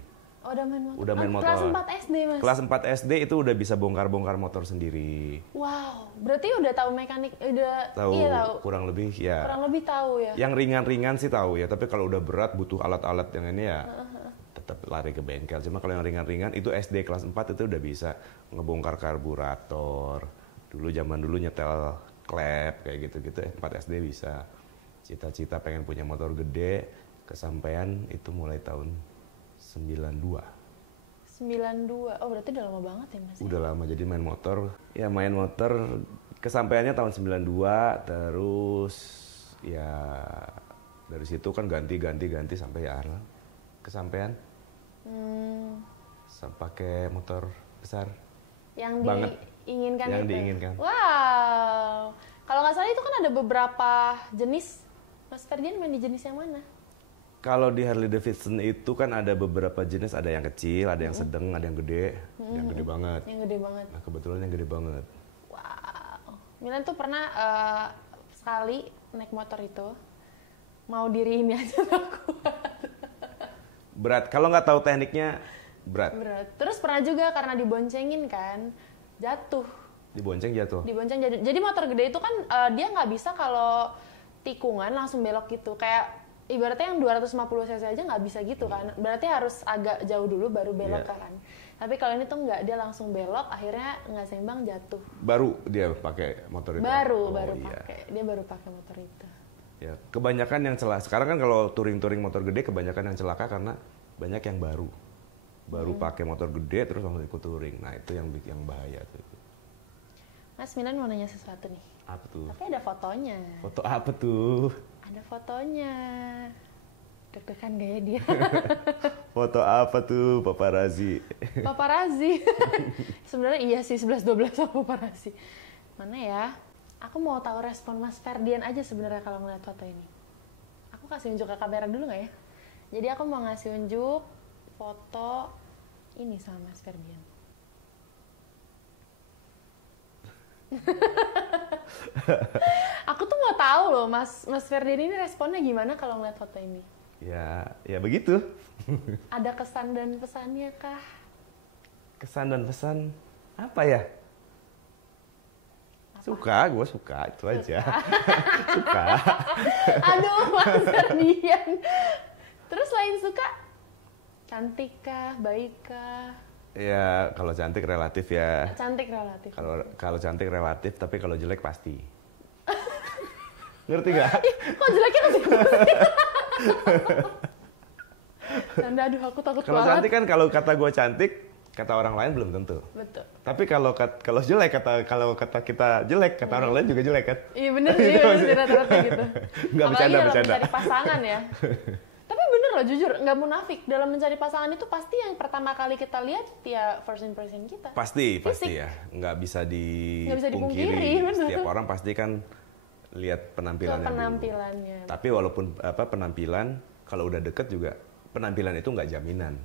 Oh, udah main motor. Udah main motor. Kelas 4 SD, Mas. Kelas 4 SD itu udah bisa bongkar-bongkar motor sendiri. Wow, berarti udah tahu mekanik, udah Tahu, iya tahu. kurang lebih ya. Kurang lebih tahu ya. Yang ringan-ringan sih tahu ya, tapi kalau udah berat butuh alat-alat yang ini ya tetap lari ke bengkel. Cuma kalau yang ringan-ringan itu SD kelas 4 itu udah bisa ngebongkar karburator. Dulu zaman dulu nyetel klep kayak gitu-gitu 4 SD bisa. Cita-cita pengen punya motor gede, kesampaian itu mulai tahun 92. 92. Oh, berarti udah lama banget ya, Mas? Udah lama jadi main motor. Ya main motor kesampaiannya tahun 92, terus ya dari situ kan ganti sampai ya kesampaian. Pakai motor besar. Yang banget. Diinginkan Yang itu. diinginkan. Wow. Kalau nggak salah itu kan ada beberapa jenis. Mas Ferdian main di jenis yang mana? Kalau di Harley Davidson itu kan ada beberapa jenis, ada yang kecil, ada yang sedang, ada yang gede, yang gede banget. Yang gede banget. Nah, kebetulan yang gede banget. Wow. Milan tuh pernah sekali naik motor itu, mau diri ini aja nggak kuat. Berat, kalau nggak tahu tekniknya berat. Terus pernah juga karena diboncengin kan, jatuh. Dibonceng jatuh. Dibonceng jadi motor gede itu kan dia nggak bisa kalau tikungan langsung belok gitu. Kayak ibaratnya yang 250 cc aja nggak bisa gitu kan. Berarti harus agak jauh dulu baru belok kan. Tapi kalau ini tuh nggak, dia langsung belok, akhirnya nggak seimbang jatuh. Baru dia pakai motor itu? Baru iya. pakai. Dia baru pakai motor itu. Ya, kebanyakan yang celaka. Sekarang kan kalau touring motor gede kebanyakan yang celaka karena banyak yang baru pakai motor gede terus langsung ikut touring. Nah itu yang bahaya tuh. Mas Milan mau nanya sesuatu nih. Apa tuh? Tapi ada fotonya. Foto apa tuh? Ada fotonya. Deg-degan gak ya dia? Foto apa tuh, paparazzi? Paparazzi. Sebenarnya iya sih 11-12 sama paparazzi. Mana ya? Aku mau tahu respon Mas Ferdian aja sebenarnya kalau ngeliat foto ini. Aku kasih unjuk ke kamera dulu nggak ya? Jadi aku mau ngasih unjuk foto ini sama Mas Ferdian. Aku tuh mau tahu loh Mas Ferdian ini responnya gimana kalau ngeliat foto ini. Ya begitu. Ada kesan dan pesannya kah? Kesan dan pesan apa ya? Suka, gue suka, itu aja. Suka. Aduh, Mas Ferdian. Terus lain suka? Cantik kah? Baik kah? Ya, kalau cantik relatif ya. Cantik relatif. Kalau cantik relatif, tapi kalau jelek pasti. Ngerti gak? Kok jeleknya kasih gue sih? Canda, aduh aku takut Kalau cantik kan kalau kata gue cantik, kata orang lain belum tentu. Betul. Tapi kalau jelek kalau kata kita jelek, kata orang lain juga jelek kan? Iya bener sih, rata-rata gitu. Nggak Apalagi bercanda. dalam mencari pasangan ya. Tapi bener loh, jujur, nggak munafik. Dalam mencari pasangan itu pasti yang pertama kali kita lihat ya first impression kita. Pasti ya. Nggak bisa dipungkiri. Setiap orang pasti kan lihat penampilannya Penampilannya. Tapi walaupun penampilan, kalau udah deket juga penampilan itu nggak jaminan.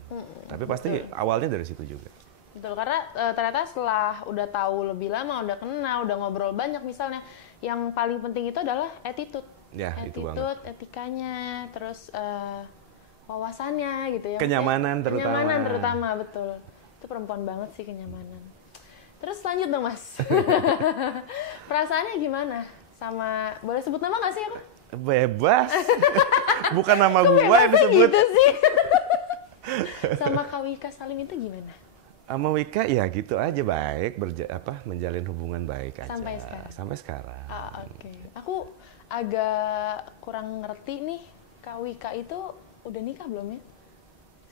Tapi pasti awalnya dari situ juga. Betul, karena ternyata setelah udah tahu lebih lama, udah kenal, udah ngobrol banyak misalnya, yang paling penting itu adalah attitude. Ya, itu banget. Etikanya, terus wawasannya gitu ya. Kenyamanan terutama. Kenyamanan terutama, betul. Itu perempuan banget sih kenyamanan. Terus lanjut dong Mas. Perasaannya gimana? Sama, boleh sebut nama nggak sih aku? Bebas. Bukan nama gua yang disebut. Gitu sih. Sama Kak Wika Salim itu gimana? Sama Wika ya gitu aja, baik, menjalin hubungan baik aja. Sampai sekarang. Oke. Aku agak kurang ngerti nih, Kak Wika itu udah nikah belum ya?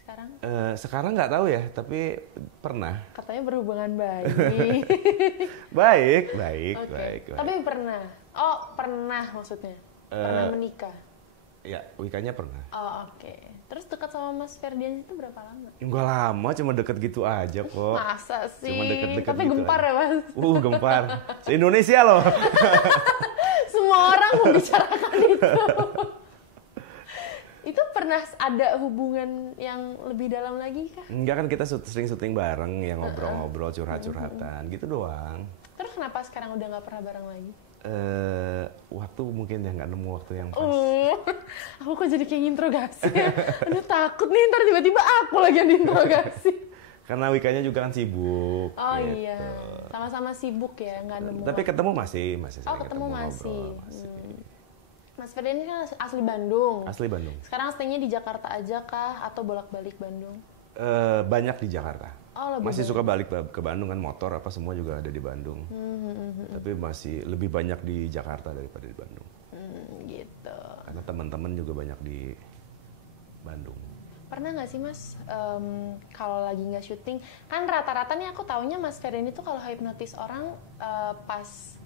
Sekarang? Sekarang nggak tahu ya, tapi pernah. Katanya berhubungan baik. Baik. Tapi pernah? Oh, pernah maksudnya? Pernah menikah? Ya, Wikanya pernah. Oh, oke. Terus dekat sama Mas Ferdian itu berapa lama? Enggak lama, cuma deket gitu aja kok. Masa sih? Cuma deket-deket tapi gitu gempar aja. ya Mas? Gempar. Se-Indonesia loh. Semua orang membicarakan itu. Itu pernah ada hubungan yang lebih dalam lagi kah? Enggak, kan kita sering syuting bareng, yang ngobrol-ngobrol, curhat-curhatan, gitu doang. Terus kenapa sekarang udah nggak pernah bareng lagi? Waktu mungkin ya, nggak nemu waktu yang pas. Aku kok jadi kayak interogasi ya? Aduh takut nih ntar tiba-tiba aku lagi yang diinterogasi. Karena Wikanya juga kan sibuk. Oh gitu. iya, sama-sama sibuk ya, nggak nemu. Tapi ketemu masih Oh ketemu masih. Ngobrol, Mas Ferdian ini kan asli Bandung. Asli Bandung. Sekarang stay-nya di Jakarta aja kah atau bolak-balik Bandung? Banyak di Jakarta. Masih suka balik ke Bandung kan, motor apa semua juga ada di Bandung. Tapi masih lebih banyak di Jakarta daripada di Bandung. Gitu. Karena teman-teman juga banyak di Bandung. Pernah nggak sih Mas, kalau lagi nggak syuting, kan rata-rata nih aku taunya Mas Ferdian itu kalau hipnotis orang pas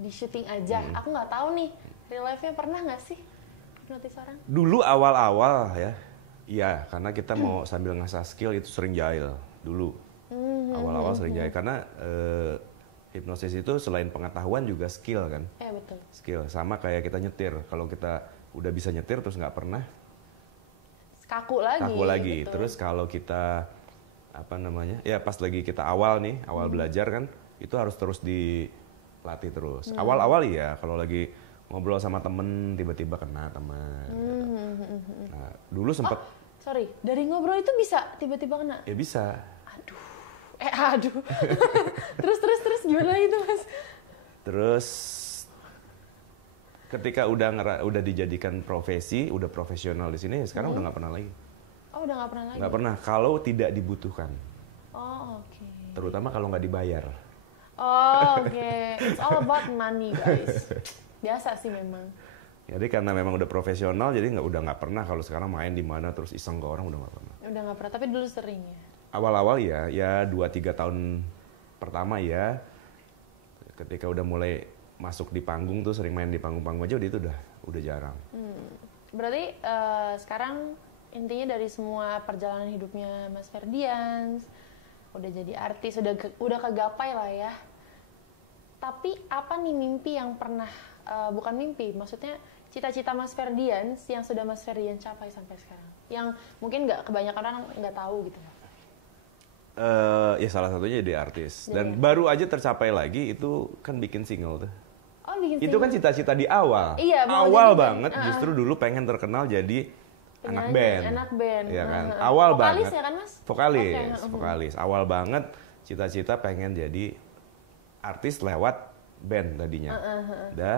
di syuting aja. Aku nggak tahu nih, real life-nya pernah nggak sih hipnotis orang? Dulu awal-awal ya, iya karena kita mau sambil ngasah skill itu sering jahil dulu. Awal-awal sering jahil karena hipnosis itu selain pengetahuan juga skill kan. Betul. Skill sama kayak kita nyetir. Kalau kita udah bisa nyetir terus nggak pernah, kaku lagi. Betul. Terus kalau kita apa namanya, ya pas lagi kita awal belajar kan, itu harus terus dilatih terus. Awal-awal ya, kalau lagi ngobrol sama temen tiba-tiba kena teman. Nah, dulu sempet. Sorry, dari ngobrol itu bisa tiba-tiba kena? Ya bisa. Aduh. terus gimana itu Mas? Terus ketika udah dijadikan profesi, udah profesional di sini, sekarang udah nggak pernah lagi. Oh, udah nggak pernah lagi? Nggak pernah, kalau tidak dibutuhkan. Oh, oke. Terutama kalau nggak dibayar. Oh, oke. It's all about money, guys. Biasa sih memang. Jadi karena memang udah profesional, jadi udah nggak pernah kalau sekarang main di mana terus iseng ke orang, udah nggak pernah. Udah nggak pernah, tapi dulu sering ya? Awal-awal ya 2-3 tahun pertama ya, ketika udah mulai masuk di panggung tuh, sering main di panggung-panggung aja, itu udah jarang. Berarti sekarang intinya dari semua perjalanan hidupnya Mas Ferdian, udah jadi artis, udah kegapai lah ya. Tapi apa nih mimpi yang pernah, bukan mimpi, maksudnya cita-cita Mas Ferdian yang sudah Mas Ferdian capai sampai sekarang? Yang mungkin kebanyakan orang nggak tahu gitu. Ya salah satunya jadi artis. Dan baru aja tercapai lagi, itu kan bikin single tuh. Oh, bikin single. Itu kan cita-cita di awal. Iya, awal banget, justru dulu pengen terkenal jadi anak band. Anak band. Ya kan? Awal Vokalis banget. Vokalis ya kan Mas? Vokalis. Awal banget cita-cita pengen jadi artis lewat band tadinya.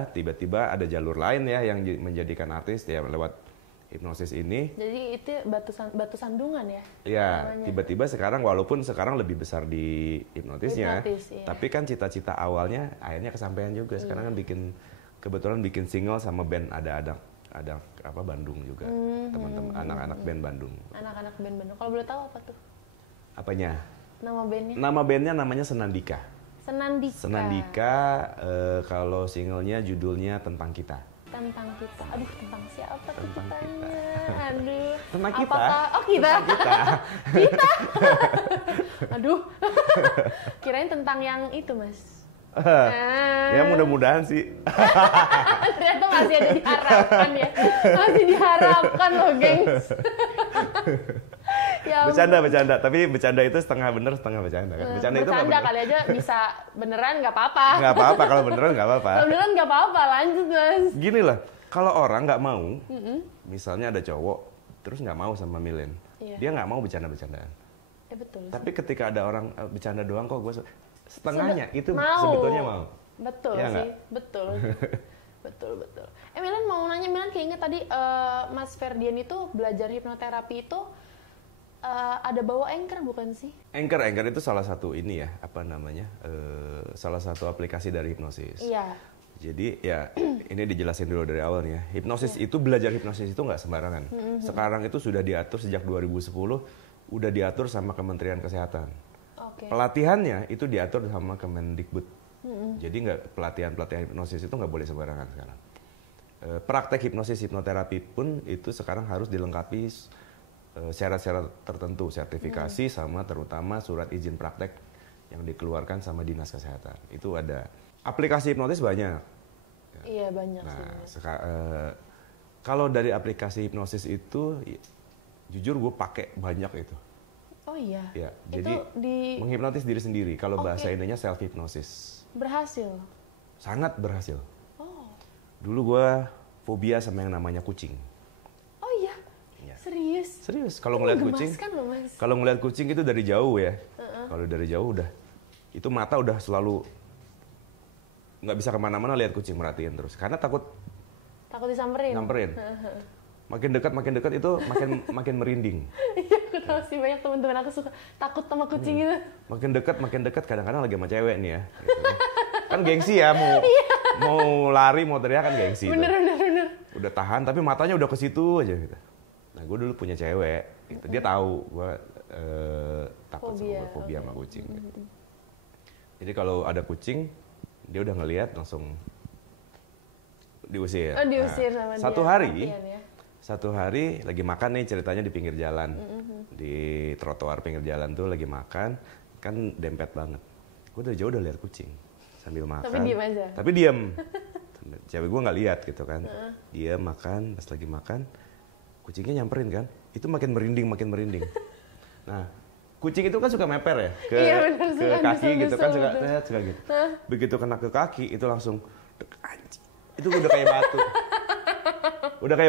Tiba-tiba ada jalur lain ya yang menjadikan artis ya lewat hipnosis ini. Jadi itu batu sandungan ya? Ya, tiba-tiba sekarang walaupun sekarang lebih besar di hipnotisnya, iya. tapi kan cita-cita awalnya akhirnya kesampaian juga. Sekarang kan kebetulan bikin single sama band ada Bandung juga, teman-teman anak-anak band Bandung. Anak-anak band Bandung. Kalau boleh tahu apa tuh? Apanya? Nama bandnya? Nama bandnya namanya Senandika. Senandika. Kalau singlenya judulnya Tentang Kita. Tentang kita. Aduh, tentang siapa tuh Tentang kitanya? kita. Aduh. Tentang kita. Apakah? Oh, kita. Kita. Aduh. Kirain tentang yang itu, Mas. Ya mudah-mudahan sih. Ternyata masih ada diharapkan ya. Masih diharapkan loh, gengs. Ya, bercanda, tapi bercanda itu setengah bener setengah bercanda kan. Bercanda kali aja bisa beneran nggak apa-apa. Nggak apa-apa, kalau beneran nggak apa-apa. Kalau beneran nggak apa-apa, lanjut Mas. Gini lah, kalau orang nggak mau, misalnya ada cowok terus nggak mau sama Milen, dia nggak mau bercanda-bercandaan. Ya betul. Tapi ketika ada orang bercanda doang kok gue setengahnya itu mau. Sebetulnya mau. Betul ya sih, betul. Betul. Milen mau nanya, Milen keinget tadi Mas Ferdian itu belajar hipnoterapi itu ada bawa Anchor bukan sih? Anchor itu salah satu ini ya, apa namanya? Salah satu aplikasi dari hipnosis. Iya. Jadi ya ini dijelasin dulu dari awal nih ya. Hipnosis itu, belajar hipnosis itu nggak sembarangan. Sekarang itu sudah diatur sejak 2010, udah diatur sama Kementerian Kesehatan. Pelatihannya itu diatur sama Kemendikbud. Jadi pelatihan hipnosis itu nggak boleh sembarangan sekarang. Praktek hipnoterapi pun itu sekarang harus dilengkapi syarat-syarat tertentu, sertifikasi sama terutama surat izin praktek yang dikeluarkan sama Dinas Kesehatan. Itu ada. Aplikasi hipnotis banyak. Iya banyak sih. Kalau dari aplikasi hipnosis itu, jujur gue pakai banyak itu. Oh iya. Ya, jadi menghipnotis diri sendiri. Kalau bahasa Indonesianya self hypnosis. Berhasil? Sangat berhasil. Oh. Dulu gue fobia sama yang namanya kucing. Oh iya? Serius? Serius, kalau ngeliat kucing, kalau ngeliat kucing itu dari jauh ya. Kalau dari jauh udah, itu mata udah selalu nggak bisa kemana-mana lihat kucing, merhatiin terus. Karena takut nyamperin. Makin dekat itu makin merinding. Iya, aku tahu sih, banyak teman-teman aku suka takut sama kucing itu. Makin dekat kadang-kadang lagi sama cewek nih ya. Gitu. Kan gengsi ya, mau lari mau teriak kan gengsi. Bener. Udah tahan tapi matanya udah ke situ aja gitu. Nah, gue dulu punya cewek, gitu. Dia tahu gue takut fobia sama kucing. Gitu. Jadi kalau ada kucing, dia udah ngelihat langsung diusir. Oh, diusir sama dia. Satu hari lagi makan nih, ceritanya di pinggir jalan, di trotoar pinggir jalan tuh lagi makan, kan dempet banget. Gue dari jauh udah lihat kucing sambil makan. Tapi diem aja. Tapi diem. Cewek gue nggak lihat gitu kan. Dia makan, pas lagi makan, kucingnya nyamperin kan. Itu makin merinding. Nah, kucing itu kan suka meper ya ke kaki gitu kan, suka gitu. Begitu kena ke kaki itu langsung itu udah kayak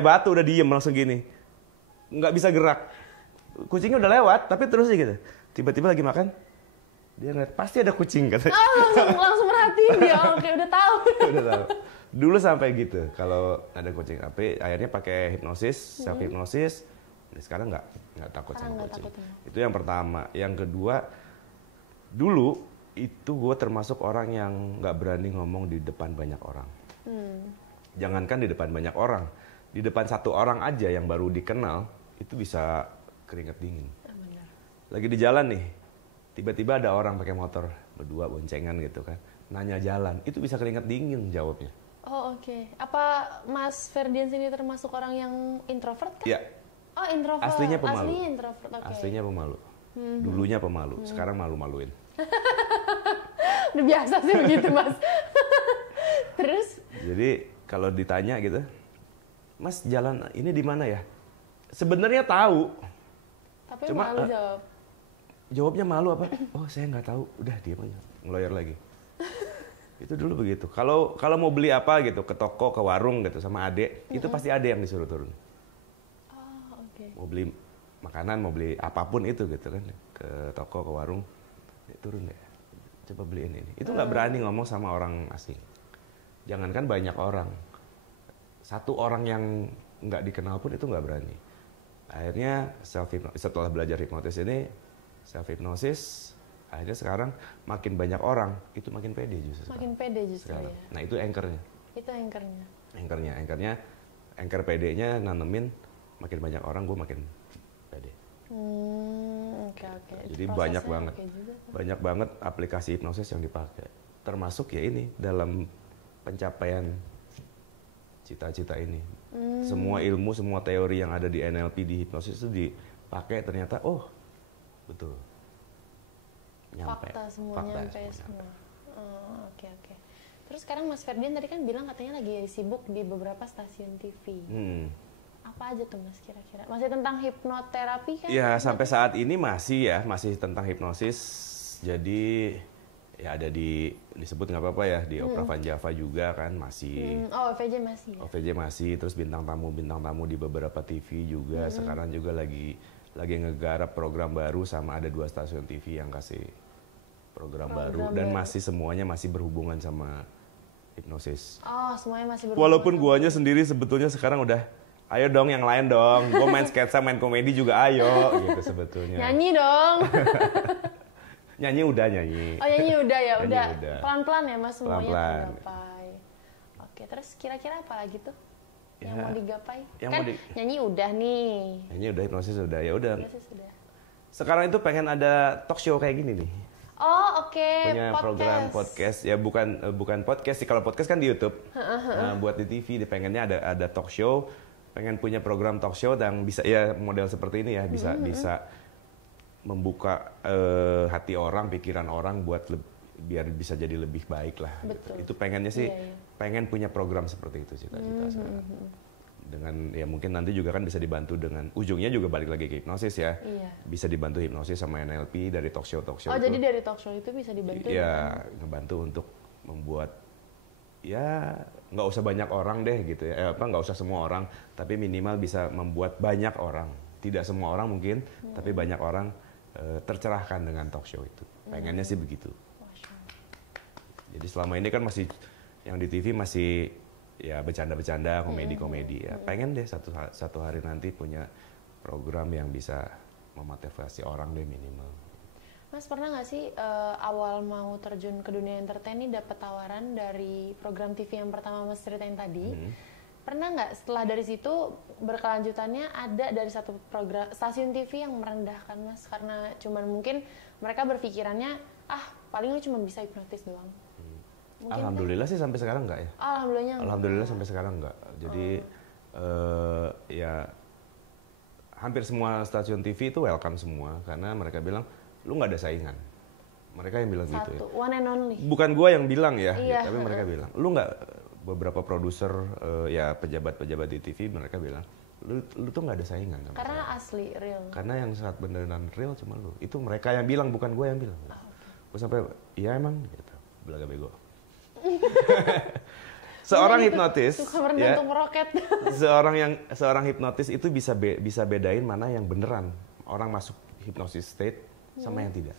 batu. Udah diem langsung gini. Nggak bisa gerak. Kucingnya udah lewat tapi terus gitu. Tiba-tiba lagi makan, dia ngeliat pasti ada kucing katanya. Langsung merhatiin dia. Oke, udah tahu. Dulu sampai gitu kalau ada kucing. Tapi akhirnya pakai hipnosis, self hipnosis. Sekarang nggak takut sama kucing. Itu yang pertama. Yang kedua, dulu itu gue termasuk orang yang nggak berani ngomong di depan banyak orang. Jangankan di depan banyak orang, di depan satu orang aja yang baru dikenal itu bisa keringet dingin. Lagi di jalan nih, tiba-tiba ada orang pakai motor berdua boncengan gitu kan, nanya jalan, itu bisa keringet dingin jawabnya. Oh oke. Apa Mas Ferdian ini termasuk orang yang introvert kan? Iya. Oh introvert. Aslinya pemalu. Aslinya introvert. Okay. Aslinya pemalu. Dulunya pemalu, sekarang malu-maluin. Udah biasa sih begitu Mas. Terus? Jadi kalau ditanya gitu, Mas jalan ini di mana ya? Sebenarnya tahu. Tapi cuma malu jawab. Jawabnya malu apa? Oh saya nggak tahu. Udah diam aja, ngeloyor lagi. Itu dulu begitu. Kalau mau beli apa gitu ke toko, ke warung gitu sama adek, itu pasti ada yang disuruh turun. Oh, okay. Mau beli makanan, mau beli apapun itu gitu kan, ke toko, ke warung, turun deh. Coba beliin ini. Itu nggak berani ngomong sama orang asing. Jangankan banyak orang, satu orang yang nggak dikenal pun itu nggak berani. Akhirnya setelah belajar hipnotis ini, self hipnosis, akhirnya sekarang makin banyak orang itu makin pede justru. Makin pede justru ya. Nah itu anchornya. Itu anchornya. Anchor PD-nya nanemin makin banyak orang gue makin pede. Oke. Jadi banyak banget aplikasi hipnosis yang dipakai. Termasuk ya ini dalam pencapaian cita-cita ini. Semua ilmu, semua teori yang ada di NLP, di hipnosis itu dipakai ternyata, oh betul. Nyampe. Fakta semua. Oke. Terus sekarang Mas Ferdian tadi kan bilang katanya lagi sibuk di beberapa stasiun TV. Apa aja tuh Mas kira-kira? Masih tentang hipnoterapi kan? Ya sampai saat ini masih tentang hipnosis. Jadi ya ada disebut nggak apa-apa ya di Opera Van Java juga kan masih. OVJ masih. Ya? OVJ masih, terus bintang tamu di beberapa TV juga. Sekarang juga lagi ngegarap program baru sama ada 2 stasiun TV yang kasih program baru dan semuanya masih berhubungan sama hipnosis. Oh, semuanya masih berhubungan. Walaupun guanya sendiri sebetulnya sekarang udah ayo dong yang lain dong. Gue main sketsa, main komedi juga ayo gitu sebetulnya. Nyanyi dong. Nyanyi. Oh nyanyi udah ya, udah. Pelan-pelan ya Mas semuanya tergapai. Oke, terus kira-kira apa lagi tuh yang mau digapai? Nyanyi udah nih. Nyanyi udah, hipnosis udah, ya udah. Sekarang itu pengen ada talk show kayak gini nih. Oh oke. Punya program podcast ya bukan podcast sih, kalau podcast kan di YouTube. Nah, buat di TV pengennya ada talk show, pengen punya program talk show yang bisa ya model seperti ini ya bisa membuka hati orang, pikiran orang buat biar bisa jadi lebih baik lah. Gitu. Itu pengennya sih, pengen punya program seperti itu cita-cita sekarang. Dengan ya mungkin nanti juga kan bisa dibantu dengan ujungnya juga balik lagi ke hipnosis ya. Bisa dibantu hipnosis sama NLP dari talk show. Oh itu. Jadi dari talk show itu bisa dibantu? Iya, ngebantu untuk membuat ya nggak usah banyak orang deh gitu ya, nggak usah semua orang, tapi minimal bisa membuat banyak orang, tidak semua orang mungkin, tapi banyak orang tercerahkan dengan talk show itu. Pengennya sih begitu. Jadi selama ini kan masih yang di TV masih ya bercanda-bercanda, komedi-komedi ya. Pengen deh satu hari nanti punya program yang bisa memotivasi orang deh minimal. Mas pernah nggak sih awal mau terjun ke dunia entertain ini dapat tawaran dari program TV yang pertama Mas ceritain tadi? Pernah nggak setelah dari situ berkelanjutannya ada dari satu program stasiun TV yang merendahkan Mas karena cuman mungkin mereka berpikirannya paling lu cuma bisa hipnotis doang? Mungkin Alhamdulillah sih sampai sekarang enggak ya. Alhamdulillah sampai sekarang enggak. Jadi ya hampir semua stasiun TV itu welcome semua karena mereka bilang lu nggak ada saingan. Mereka yang bilang gitu ya. One and only. Bukan gua yang bilang ya, tapi mereka bilang. Lu nggak, beberapa produser ya pejabat-pejabat di TV mereka bilang, lu tuh nggak ada saingan. Karena asli real. Karena yang saat beneran real cuma lu. Itu mereka yang bilang, bukan gua yang bilang. Gua sampai, iya emang gitu. Belaga bego. Seorang hipnotis, ya, seorang hipnotis itu bisa bedain mana yang beneran orang masuk hipnosis state sama yang tidak.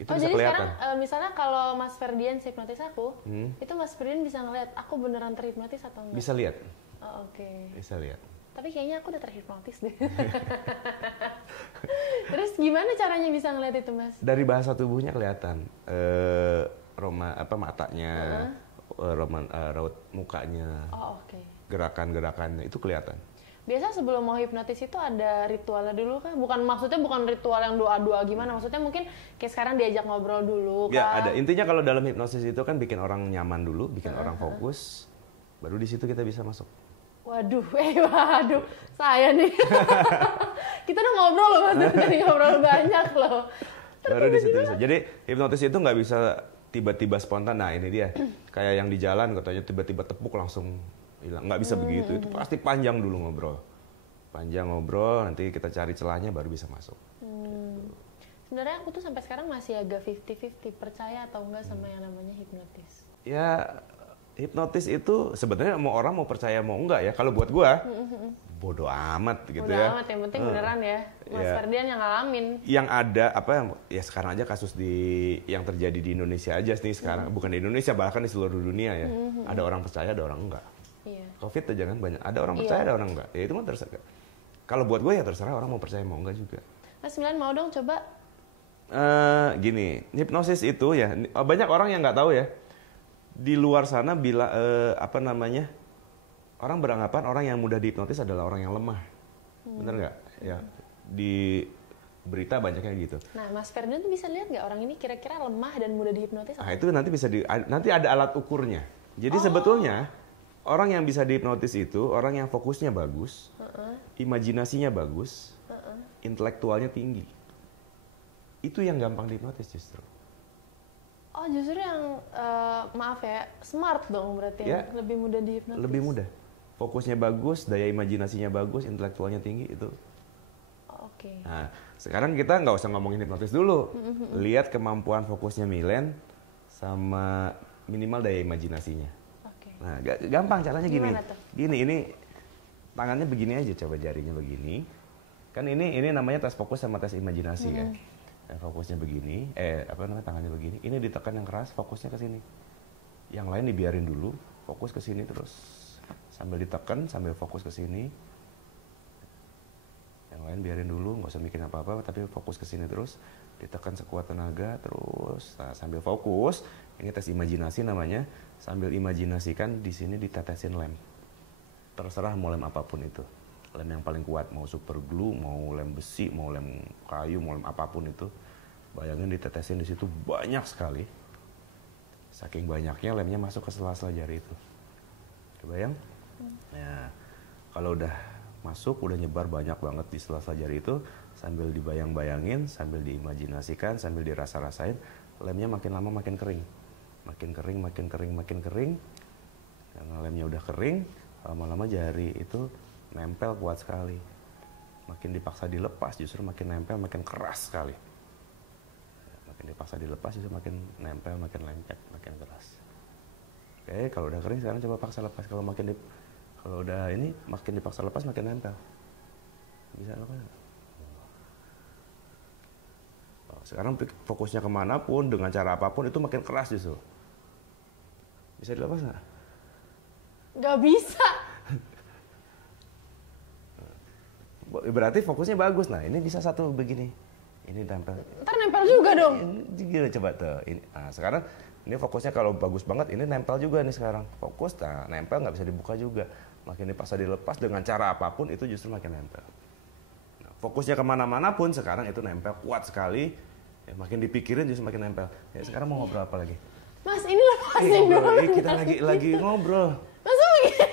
Itu bisa jadi kelihatan. Sekarang misalnya kalau Mas Ferdian hipnotis aku, itu Mas Ferdian bisa ngeliat aku beneran terhipnotis atau enggak? Bisa lihat. Oh, oke. Bisa lihat. Tapi kayaknya aku udah terhipnotis deh. Terus gimana caranya bisa ngeliat itu Mas? Dari bahasa tubuhnya kelihatan. Matanya, raut mukanya, gerakan-gerakannya itu kelihatan. Biasa sebelum mau hipnotis itu ada ritualnya dulu kan? Maksudnya bukan ritual yang doa-doa gimana, maksudnya mungkin kayak sekarang diajak ngobrol dulu kan? Ya ada, intinya kalau dalam hipnosis itu kan bikin orang nyaman dulu, bikin orang fokus, baru di situ kita bisa masuk. Waduh, saya nih. Kita udah ngobrol loh Mas, dari ngobrol banyak loh. Baru di situ bisa. Jadi hipnotis itu nggak bisa tiba-tiba spontan. Nah ini dia, kayak yang di jalan katanya tiba-tiba tepuk langsung hilang. Nggak bisa begitu, itu pasti panjang dulu ngobrol. Panjang ngobrol, nanti kita cari celahnya baru bisa masuk. Sebenarnya aku tuh sampai sekarang masih agak 50-50 percaya atau enggak sama yang namanya hipnotis. Ya hipnotis itu sebenarnya mau orang mau percaya mau enggak ya. Kalau buat gua bodoh amat gitu bodo ya. Amat, yang penting beneran ya. Mas Ferdian yang ngalamin. Yang ada ya sekarang aja kasus yang terjadi di Indonesia aja nih sekarang, bukan di Indonesia bahkan di seluruh dunia ya. Ada orang percaya, ada orang enggak. Covid aja kan banyak, ada orang percaya, ada orang enggak. Ya itu mah terserah. Kalau buat gue ya terserah orang mau percaya mau enggak juga. Mas Milan mau dong coba. Gini, hipnosis itu ya banyak orang yang nggak tahu ya. Di luar sana orang beranggapan orang yang mudah dihipnotis adalah orang yang lemah. Bener nggak? Ya di berita banyaknya gitu. Nah, Mas Ferdian tuh bisa lihat nggak orang ini kira-kira lemah dan mudah dihipnotis? Nah, itu nanti nanti ada alat ukurnya. Jadi sebetulnya orang yang bisa dihipnotis itu orang yang fokusnya bagus, imajinasinya bagus, intelektualnya tinggi. Itu yang gampang dihipnotis justru. Oh, justru yang maaf ya, smart dong berarti ya, lebih mudah dihipnotis. Lebih mudah. Fokusnya bagus, daya imajinasinya bagus, intelektualnya tinggi itu. Oke. Nah, sekarang kita nggak usah ngomongin hipnotis dulu. Lihat kemampuan fokusnya Milen sama minimal daya imajinasinya. Oke. Nah, gampang caranya gini. Gimana tuh? Gini, ini tangannya begini aja, coba jarinya begini. Kan ini namanya tes fokus sama tes imajinasi ya. Fokusnya begini, tangannya begini. Ini ditekan yang keras, fokusnya ke sini. Yang lain dibiarin dulu, fokus ke sini terus. Sambil ditekan, sambil fokus ke sini. Yang lain biarin dulu, nggak usah mikirin apa-apa, tapi fokus ke sini terus. Ditekan sekuat tenaga terus. Nah, sambil fokus, ini tes imajinasi namanya. Sambil imajinasikan di sini ditetesin lem. Terserah mau lem apapun itu. Lem yang paling kuat, mau super glue, mau lem besi, mau lem kayu, mau lem apapun itu. Bayangin ditetesin di situ banyak sekali. Saking banyaknya lemnya masuk ke sela-sela jari itu. Kebayang? Nah, kalau udah masuk, udah nyebar banyak banget di sela-sela jari itu, sambil dibayang-bayangin, sambil diimajinasikan, sambil dirasa-rasain, lemnya makin lama makin kering. Makin kering, makin kering, makin kering. Karena lemnya udah kering, lama-lama jari itu nempel kuat sekali. Makin dipaksa dilepas, justru makin nempel, makin keras sekali. Makin dipaksa dilepas itu makin nempel, makin lengket, makin keras. Oke, kalau udah kering sekarang coba paksa lepas. Kalau udah ini makin dipaksa lepas makin nempel. Bisa lepas. Sekarang fokusnya kemanapun dengan cara apapun itu makin keras justru. Bisa dilepas nggak? Nggak bisa. Berarti fokusnya bagus. Nah ini bisa satu begini. Ini nempel. Ntar nempel juga dong. Ini coba tuh. Nah, sekarang ini fokusnya kalau bagus banget ini nempel juga nih sekarang. Fokus, nah nempel nggak bisa dibuka juga. Makin dipaksa dilepas dengan cara apapun itu justru makin nempel. Nah, fokusnya kemana-mana pun sekarang itu nempel kuat sekali. Ya, makin dipikirin justru makin nempel. Ya, sekarang mau ngobrol apa lagi? Mas ini lepasin dulu. Kita lagi ngobrol. Masa begini?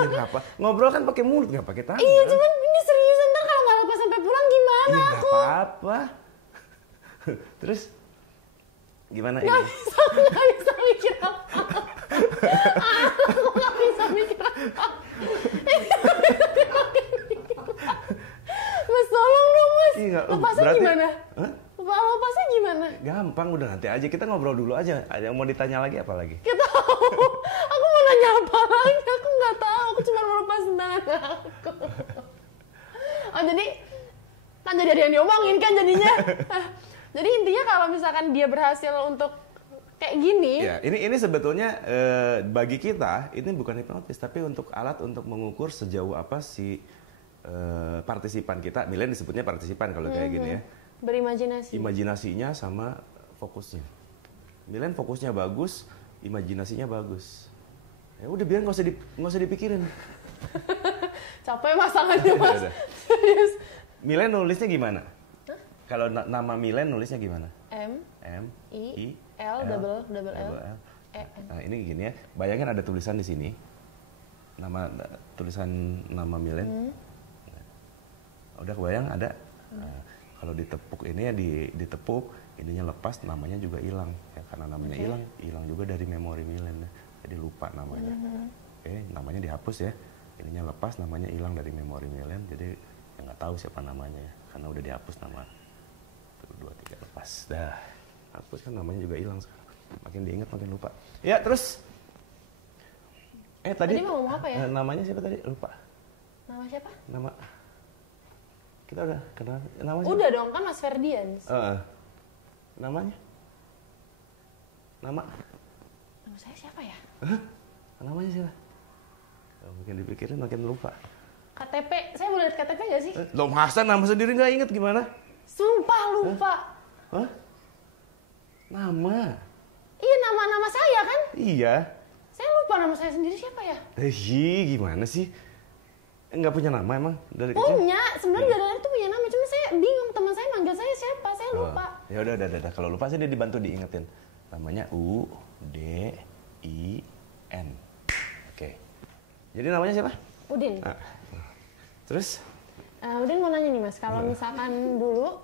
Iya apa? Ngobrol kan pakai mulut nggak pakai tangan. Iya cuman ini serius, ntar kalau nggak lepas sampai pulang gimana Iya aku? nggak apa-apa. Terus gimana ini? Nggak bisa mikir apa. Aku nggak bisa mikir apa. Mas tolong dong mas. Iya, Lepasnya berarti, gimana? Hah? Lepasnya gimana? Gampang, udah nanti aja kita ngobrol dulu aja. Ada yang mau ditanya lagi apa lagi? Gak tahu. Aku mau nanya apa lagi? Aku nggak tahu. Aku cuma mau lepasin tangan aku. Oh jadi kan jadi ada yang diomongin kan jadinya. Jadi intinya kalau misalkan dia berhasil untuk kayak gini. Ya, ini sebetulnya bagi kita ini bukan hipnotis, tapi untuk alat untuk mengukur sejauh apa si partisipan kita. Milen disebutnya partisipan kalau kayak gini ya. Berimajinasi. Imajinasinya sama fokusnya. Milen fokusnya bagus, imajinasinya bagus. Ya udah biar nggak usah dipikirin. Capek pasangannya mas. Serius. Milen nulisnya gimana? Kalau nama Milen nulisnya gimana? M I L double L E N. Nah ini gini ya, bayangin ada tulisan di sini, tulisan nama Milen. Udah kebayang ada. Nah, kalau ditepuk ini ya ditepuk, ininya lepas, namanya juga hilang. Ya, karena namanya hilang juga dari memori Milen. Jadi lupa namanya. Oke, namanya dihapus ya. Ininya lepas, namanya hilang dari memori Milen. Jadi ya nggak tahu siapa namanya ya, karena udah dihapus nama. 1, 2, 3 lepas. Dah, hapus kan namanya juga hilang sekarang. Makin diingat makin lupa. Ya terus. Tadi mau ngomong apa ya? Namanya siapa tadi? Lupa. Nama siapa? Nama. Kita udah kenal nama siapa? Udah dong kan Mas Ferdian. Namanya? Nama saya siapa ya? Namanya siapa? Mungkin dipikirin makin lupa. KTP, saya boleh lihat KTP nggak sih? Loh masa nama sendiri nggak inget gimana? Sumpah lupa. Hah? Nama? Iya nama saya kan? Iya. Saya lupa nama saya sendiri siapa ya? Gimana sih? Nggak punya nama emang dari kecil? Punya, sebenarnya dari itu punya nama, cuma saya bingung teman saya manggil saya siapa, saya lupa. Ya udah. Kalau lupa sih dia dibantu diingetin. Namanya U-D-I-N. Oke. Jadi namanya siapa? Udin. Terus? Udin mau nanya nih mas, kalau misalkan dulu,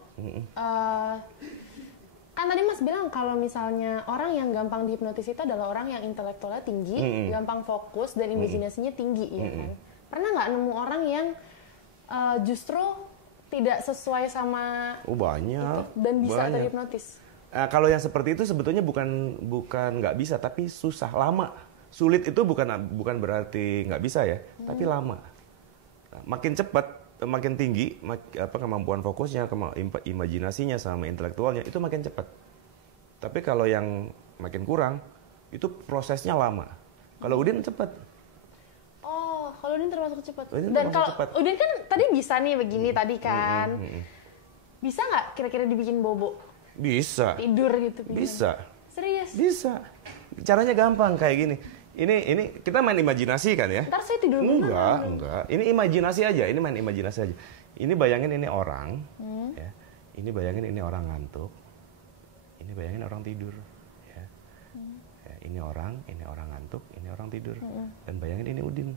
kan tadi mas bilang kalau misalnya orang yang gampang dihipnotis itu adalah orang yang intelektualnya tinggi, gampang fokus dan imajinasinya tinggi, ya kan? Pernah nggak nemu orang yang justru tidak sesuai sama banyak itu, dan bisa terhipnotis? Kalau yang seperti itu sebetulnya bukan nggak bisa, tapi susah, lama. Sulit itu bukan berarti nggak bisa ya, tapi lama. Makin cepat, makin tinggi kemampuan fokusnya, imajinasinya sama intelektualnya itu makin cepat. Tapi kalau yang makin kurang, itu prosesnya lama. Kalau Udin cepat. Oh, kalau Udin termasuk cepat. Udin Dan kalau cepat. Udin kan tadi bisa nih begini tadi kan. Bisa nggak kira-kira dibikin bobo? Bisa. Tidur gitu. Bisa. Serius? Bisa. Caranya gampang kayak gini. Ini kita main imajinasi kan ya? Ntar saya tidur Enggak. Ini imajinasi aja. Ini main imajinasi aja. Ini bayangin ini orang, ya. Ini bayangin ini orang ngantuk. Ini bayangin orang tidur, ya. Ya, ini orang ngantuk, ini orang tidur. Dan bayangin ini Udin.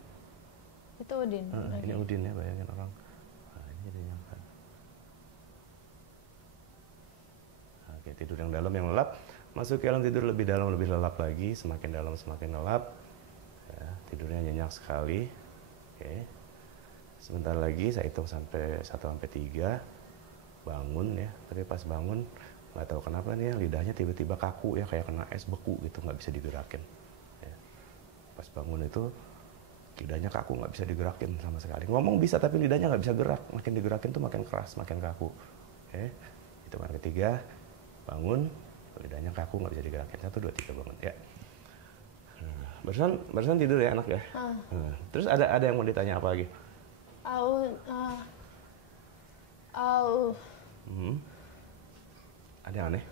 Itu Udin. Ini Udin ya, bayangin orang. Nah, ini jadi nyangka. Oke, tidur yang dalam yang lelap. Masuk ke alam tidur lebih dalam, lebih lelap lagi, semakin dalam semakin lelap. Ya, tidurnya nyenyak sekali. Oke. Sebentar lagi saya hitung sampai 1 sampai 3. Bangun ya. Tapi pas bangun nggak tahu kenapa nih ya, lidahnya tiba-tiba kaku ya, kayak kena es beku gitu, nggak bisa digerakin. Ya. Pas bangun itu lidahnya kaku, nggak bisa digerakin sama sekali. Ngomong bisa tapi lidahnya nggak bisa gerak, makin digerakin tuh makin keras, makin kaku. Hitungan ketiga, bangun, lidahnya kaku, nggak bisa digerakin. 1, 2, 3 bangun. Ya. Barusan tidur ya anak ya. Terus ada yang mau ditanya apa lagi? Ada yang aneh?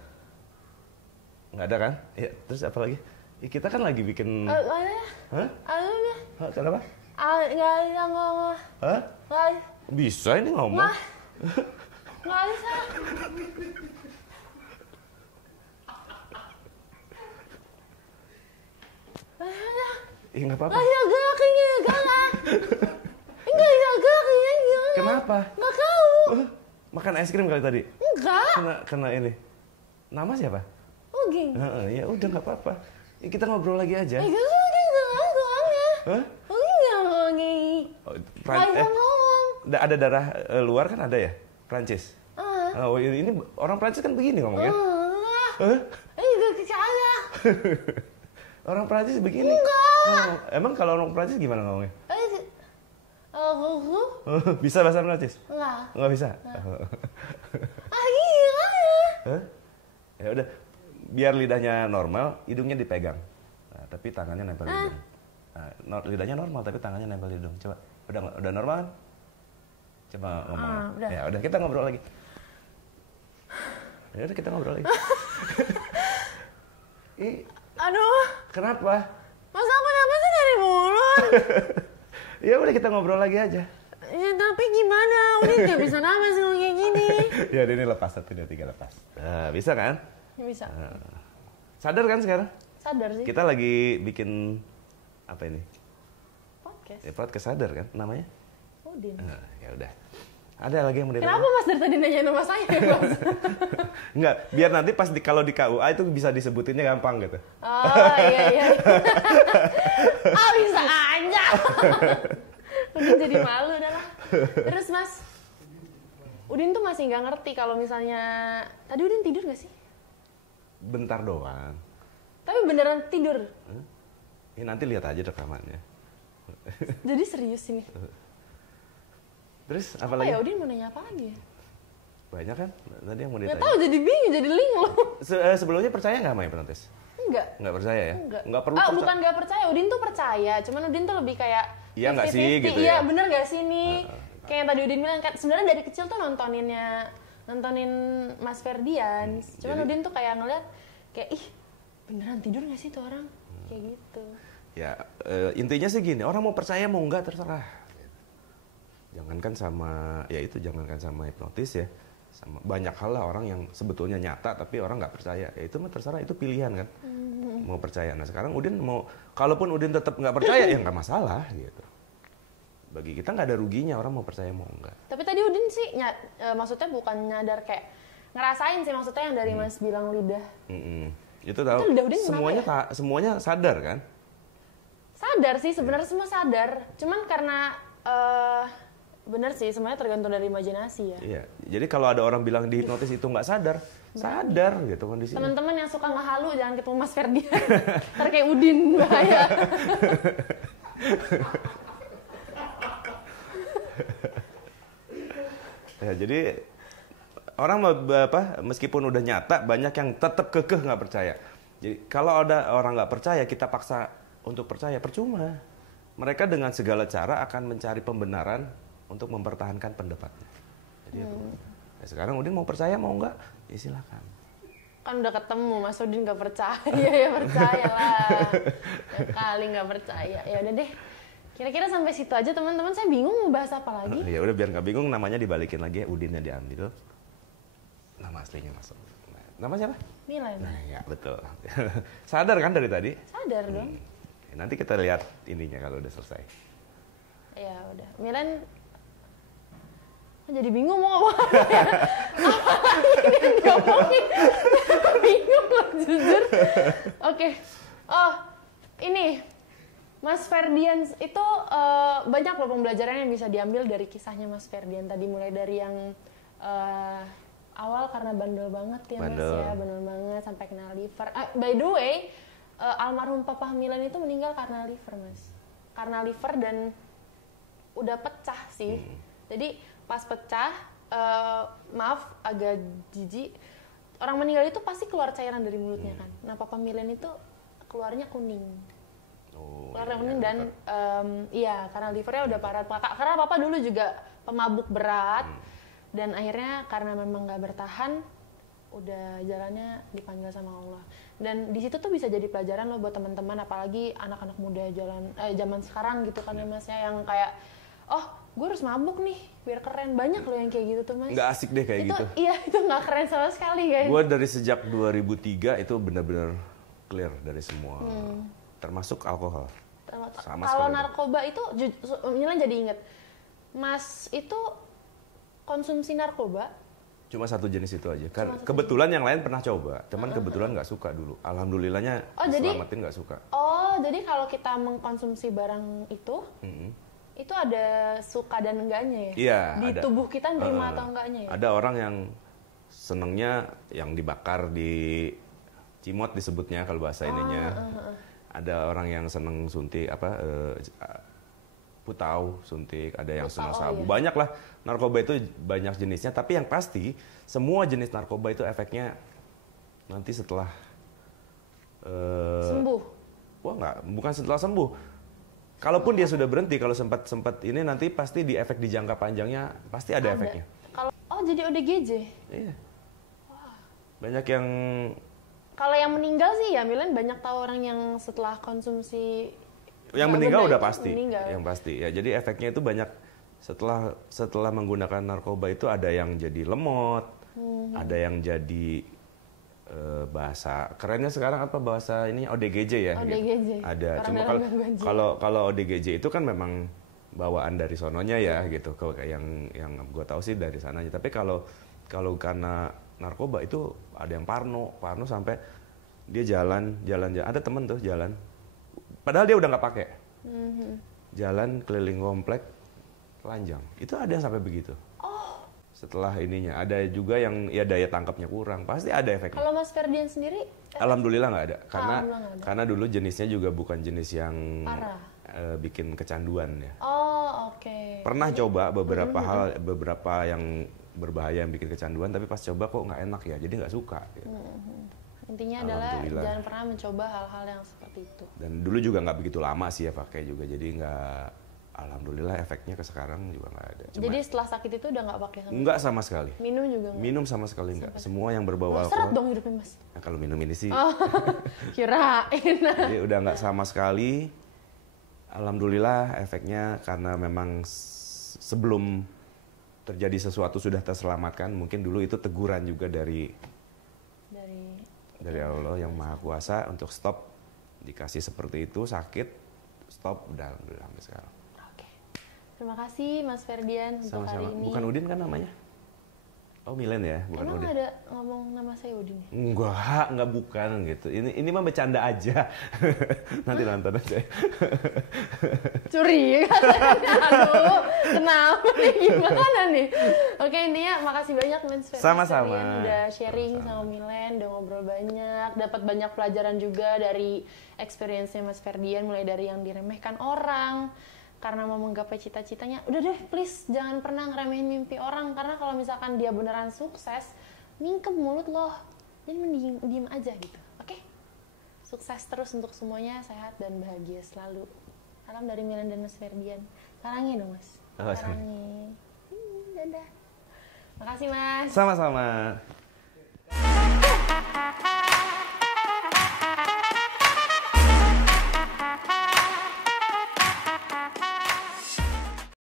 Nggak ada kan? Ya, terus apa lagi? Ya, kita kan lagi bikin... Hah? Kenapa? Nggak bisa ngomong. Hah? Bisa ini ngomong? Nggak bisa. Ih, nggak apa-apa. Nggak bisa gerak ini, galak. Nggak bisa gerak ini, galak. Kenapa? Nggak tahu. Makan es krim kali tadi? Enggak. Kena ini. Nama siapa? Uging. Ya udah nggak apa-apa. Ya, kita ngobrol lagi aja. Uging doangnya. Hah? Uging yang ngomongin. Nggak bisa ngomong. Ada darah luar kan ada ya? Prancis? Oh, ini orang Prancis kan begini ngomongnya. Ini gak percaya. Orang Prancis begini? Enggak. Emang kalau orang Prancis gimana ngomongnya? Aku? Bisa bahasa Prancis? Enggak. Nggak bisa? Gimana? Ya udah, biar lidahnya normal, hidungnya dipegang. Nah, tapi tangannya nempel di hidung. Nah, lidahnya normal tapi tangannya nempel di hidung. Coba, udah normal kan? Coba ngomong. Udah. Ya udah, kita ngobrol lagi. Ya udah, kita ngobrol lagi. Aduh. Kenapa? Masa aku napasnya dari mulut? Ya udah, kita ngobrol lagi aja. Ya tapi gimana? Udah gak bisa napas kalau kayak gini. Ya ini lepas, 1, 2, 3 lepas. Nah, bisa kan? Bisa. Sadar kan sekarang? Sadar sih. Kita lagi bikin apa ini? Podcast. Ya, podcast sadar kan namanya? Udin. Ya udah. Ada lagi yang mau ditanya? Kenapa Mas dari tadi nanya nama saya, Mas? Enggak, biar nanti pas kalau di KUA itu bisa disebutinnya gampang gitu. Oh iya. Bisa aja. Udin jadi malu dah lah. Terus Mas, Udin tuh masih nggak ngerti kalau misalnya tadi Udin tidur nggak sih? Bentar doang. Tapi beneran tidur. Ini nanti lihat aja rekamannya. Jadi serius ini. Terus apa lagi? Ya Udin mau nanya apa lagi? Banyak kan? Tadi yang mau Nggak ditanya. tahu, jadi bingung, jadi linglung. Sebelumnya percaya nggak sama hipnotis? Enggak. Nggak percaya ya? Enggak perlu percaya. Bukan nggak percaya, Udin tuh percaya. Cuman Udin tuh lebih kayak iya nggak sih 50-50. gitu Iya, ya? bener nggak sih nih? Kayak yang tadi Udin bilang kan sebenarnya dari kecil tuh nontonin Mas Ferdian. Cuman Udin tuh kayak ngeliat kayak beneran tidur nggak sih tuh orang? Kayak gitu. Ya, intinya sih gini, orang mau percaya mau nggak terserah. Jangankan sama hipnotis ya, sama banyak hal lah orang yang sebetulnya nyata tapi orang nggak percaya. Ya itu mah terserah, itu pilihan kan. Mau percaya. Nah sekarang Udin kalaupun Udin tetap nggak percaya ya nggak masalah gitu. Bagi kita nggak ada ruginya orang mau percaya mau nggak. Tapi tadi Udin sih maksudnya bukan nyadar, kayak ngerasain sih maksudnya yang dari Mas bilang lidah. Itu tahu. Semuanya sadar kan? Sadar sih sebenarnya, semua sadar. Cuman karena bener sih, semuanya tergantung dari imajinasi ya. Iya. Jadi kalau ada orang bilang di hipnotis itu nggak sadar gitu kondisinya. Teman-teman yang suka ngehalu jangan ketemu Mas Ferdian. Ntar kayak Udin, bahaya. Ya, jadi orang meskipun udah nyata banyak yang tetap kekeh nggak percaya. Jadi kalau ada orang nggak percaya kita paksa untuk percaya, percuma. Mereka dengan segala cara akan mencari pembenaran untuk mempertahankan pendapatnya. Jadi sekarang Udin mau percaya mau nggak? Ya silakan. Kan udah ketemu Mas Udin nggak percaya, ya percaya lah. Kali nggak percaya, ya udah deh. Kira-kira sampai situ aja teman-teman. Saya bingung mau bahas apa lagi. Ya udah, biar nggak bingung, namanya dibalikin lagi ya, Udinnya diambil, nama aslinya masuk. Nama siapa? Milan. Nah ya betul. Sadar kan dari tadi? Sadar dong. Nanti kita lihat ininya kalau udah selesai. Ya udah, Milan jadi bingung mau ngomong apa ya. Apa yang diomongin? Bingung loh jujur. Oke. Oh, ini Mas Ferdian itu banyak loh pembelajaran yang bisa diambil dari kisahnya Mas Ferdian tadi, mulai dari yang awal karena bandel banget ya Bandel. Mas ya, bandel banget sampai kena liver. By the way, almarhum Papa Milen itu meninggal karena liver Mas. Karena liver dan udah pecah sih. Jadi pas pecah, maaf agak jijik. Orang meninggal itu pasti keluar cairan dari mulutnya kan. Nah Papa Milen itu keluarnya kuning. Keluarnya kuning dan iya karena livernya udah parah. Karena Papa dulu juga pemabuk berat dan akhirnya karena memang nggak bertahan, udah jalannya dipanggil sama Allah. Dan di situ tuh bisa jadi pelajaran loh buat teman-teman, apalagi anak-anak muda zaman sekarang gitu kan ya Mas ya, yang kayak oh gue harus mabuk nih biar keren. Banyak loh yang kayak gitu tuh Mas. Nggak asik deh kayak itu, gitu. Iya itu nggak keren sama sekali guys. Gue dari sejak 2003 itu benar-benar clear dari semua, termasuk alkohol. Sama Kalau sekali. narkoba itu, Milan jadi inget, Mas itu konsumsi narkoba. Cuma satu jenis itu aja. Kebetulan yang lain pernah coba, cuman kebetulan nggak suka dulu. Alhamdulillahnya diselamatin nggak suka. Oh, jadi kalau kita mengkonsumsi barang itu ada suka dan enggaknya ya? Iya. Di tubuh kita nerima atau enggaknya ya? Ada orang yang senengnya yang dibakar di cimot disebutnya kalau bahasa ininya. Ada orang yang seneng suntik putau, suntik, ada yang senang sabu. Iya. Banyak lah, narkoba itu banyak jenisnya, tapi yang pasti semua jenis narkoba itu efeknya nanti setelah sembuh? Wah enggak, bukan setelah sembuh. Kalaupun dia sudah berhenti, kalau sempat ini nanti pasti di efek di jangka panjangnya pasti ada efeknya. Jadi ODGJ? Iya. Banyak yang Kalau yang meninggal sih ya Milan banyak tahu orang yang setelah konsumsi yang meninggal udah itu pasti, meninggal. yang pasti ya. Jadi efeknya itu banyak setelah menggunakan narkoba itu ada yang jadi lemot, ada yang jadi bahasa kerennya sekarang apa bahasa ini ODGJ ya. ODGJ. Gitu. Ada. Orang Cuma dalam gangguan jiwa. kalau ODGJ itu kan memang bawaan dari sononya ya gitu. Kalau yang gue tahu sih dari sananya. Tapi kalau karena narkoba itu ada yang parno sampai dia jalan. Ada temen tuh jalan. Padahal dia udah nggak pakai. Jalan keliling komplek telanjang. Itu ada yang sampai begitu. Setelah ininya ada juga yang ya daya tangkapnya kurang. Pasti ada efeknya. Kalau Mas Ferdian sendiri? Alhamdulillah nggak ada. Karena dulu jenisnya juga bukan jenis yang bikin kecanduan ya. Oh, oke. Pernah coba beberapa yang berbahaya yang bikin kecanduan, tapi pas coba kok nggak enak ya, jadi nggak suka. Gitu. Intinya adalah jangan pernah mencoba hal-hal yang seperti itu. Dan dulu juga nggak begitu lama sih ya pakai juga, jadi nggak. Alhamdulillah efeknya ke sekarang juga nggak ada. Jadi setelah sakit itu udah nggak pakai sama? Nggak sama sekali. Minum juga nggak? Minum sama sekali nggak. Semua yang berbau alkohol. Seret dong hidupnya Mas. Nah, kalau minum ini sih. Oh, kirain. Jadi udah nggak sama sekali. Alhamdulillah efeknya karena memang sebelum terjadi sesuatu sudah terselamatkan. Mungkin dulu itu teguran juga dari Allah yang Maha Kuasa untuk stop. Dikasih seperti itu, sakit, stop, udah alhamdulillah sampai sekarang. Terima kasih Mas Ferdian untuk hari ini. Bukan Udin kan namanya? Oh Milen ya, bukan Emang Udin. ada ngomong nama saya Udin? Enggak bukan gitu. Ini mah bercanda aja. Nanti nonton aja. Curi katanya. Aduh, kenapa nih? Gimana nih? Oke, intinya makasih banyak Mas Ferdian. Sama-sama. Udah sharing sama Milen, udah ngobrol banyak, dapat banyak pelajaran juga dari experience-nya Mas Ferdian, mulai dari yang diremehkan orang karena mau menggapai cita-citanya. Udah deh, please jangan pernah ngeremehin mimpi orang, karena kalau misalkan dia beneran sukses, mingkem mulut loh. Jadi mending diem aja gitu. Oke? Sukses terus untuk semuanya, sehat dan bahagia selalu. Salam dari Milen dan Mas Ferdian. Sarangi dong Mas. Sarangi. Dadah. Makasih Mas. Sama-sama.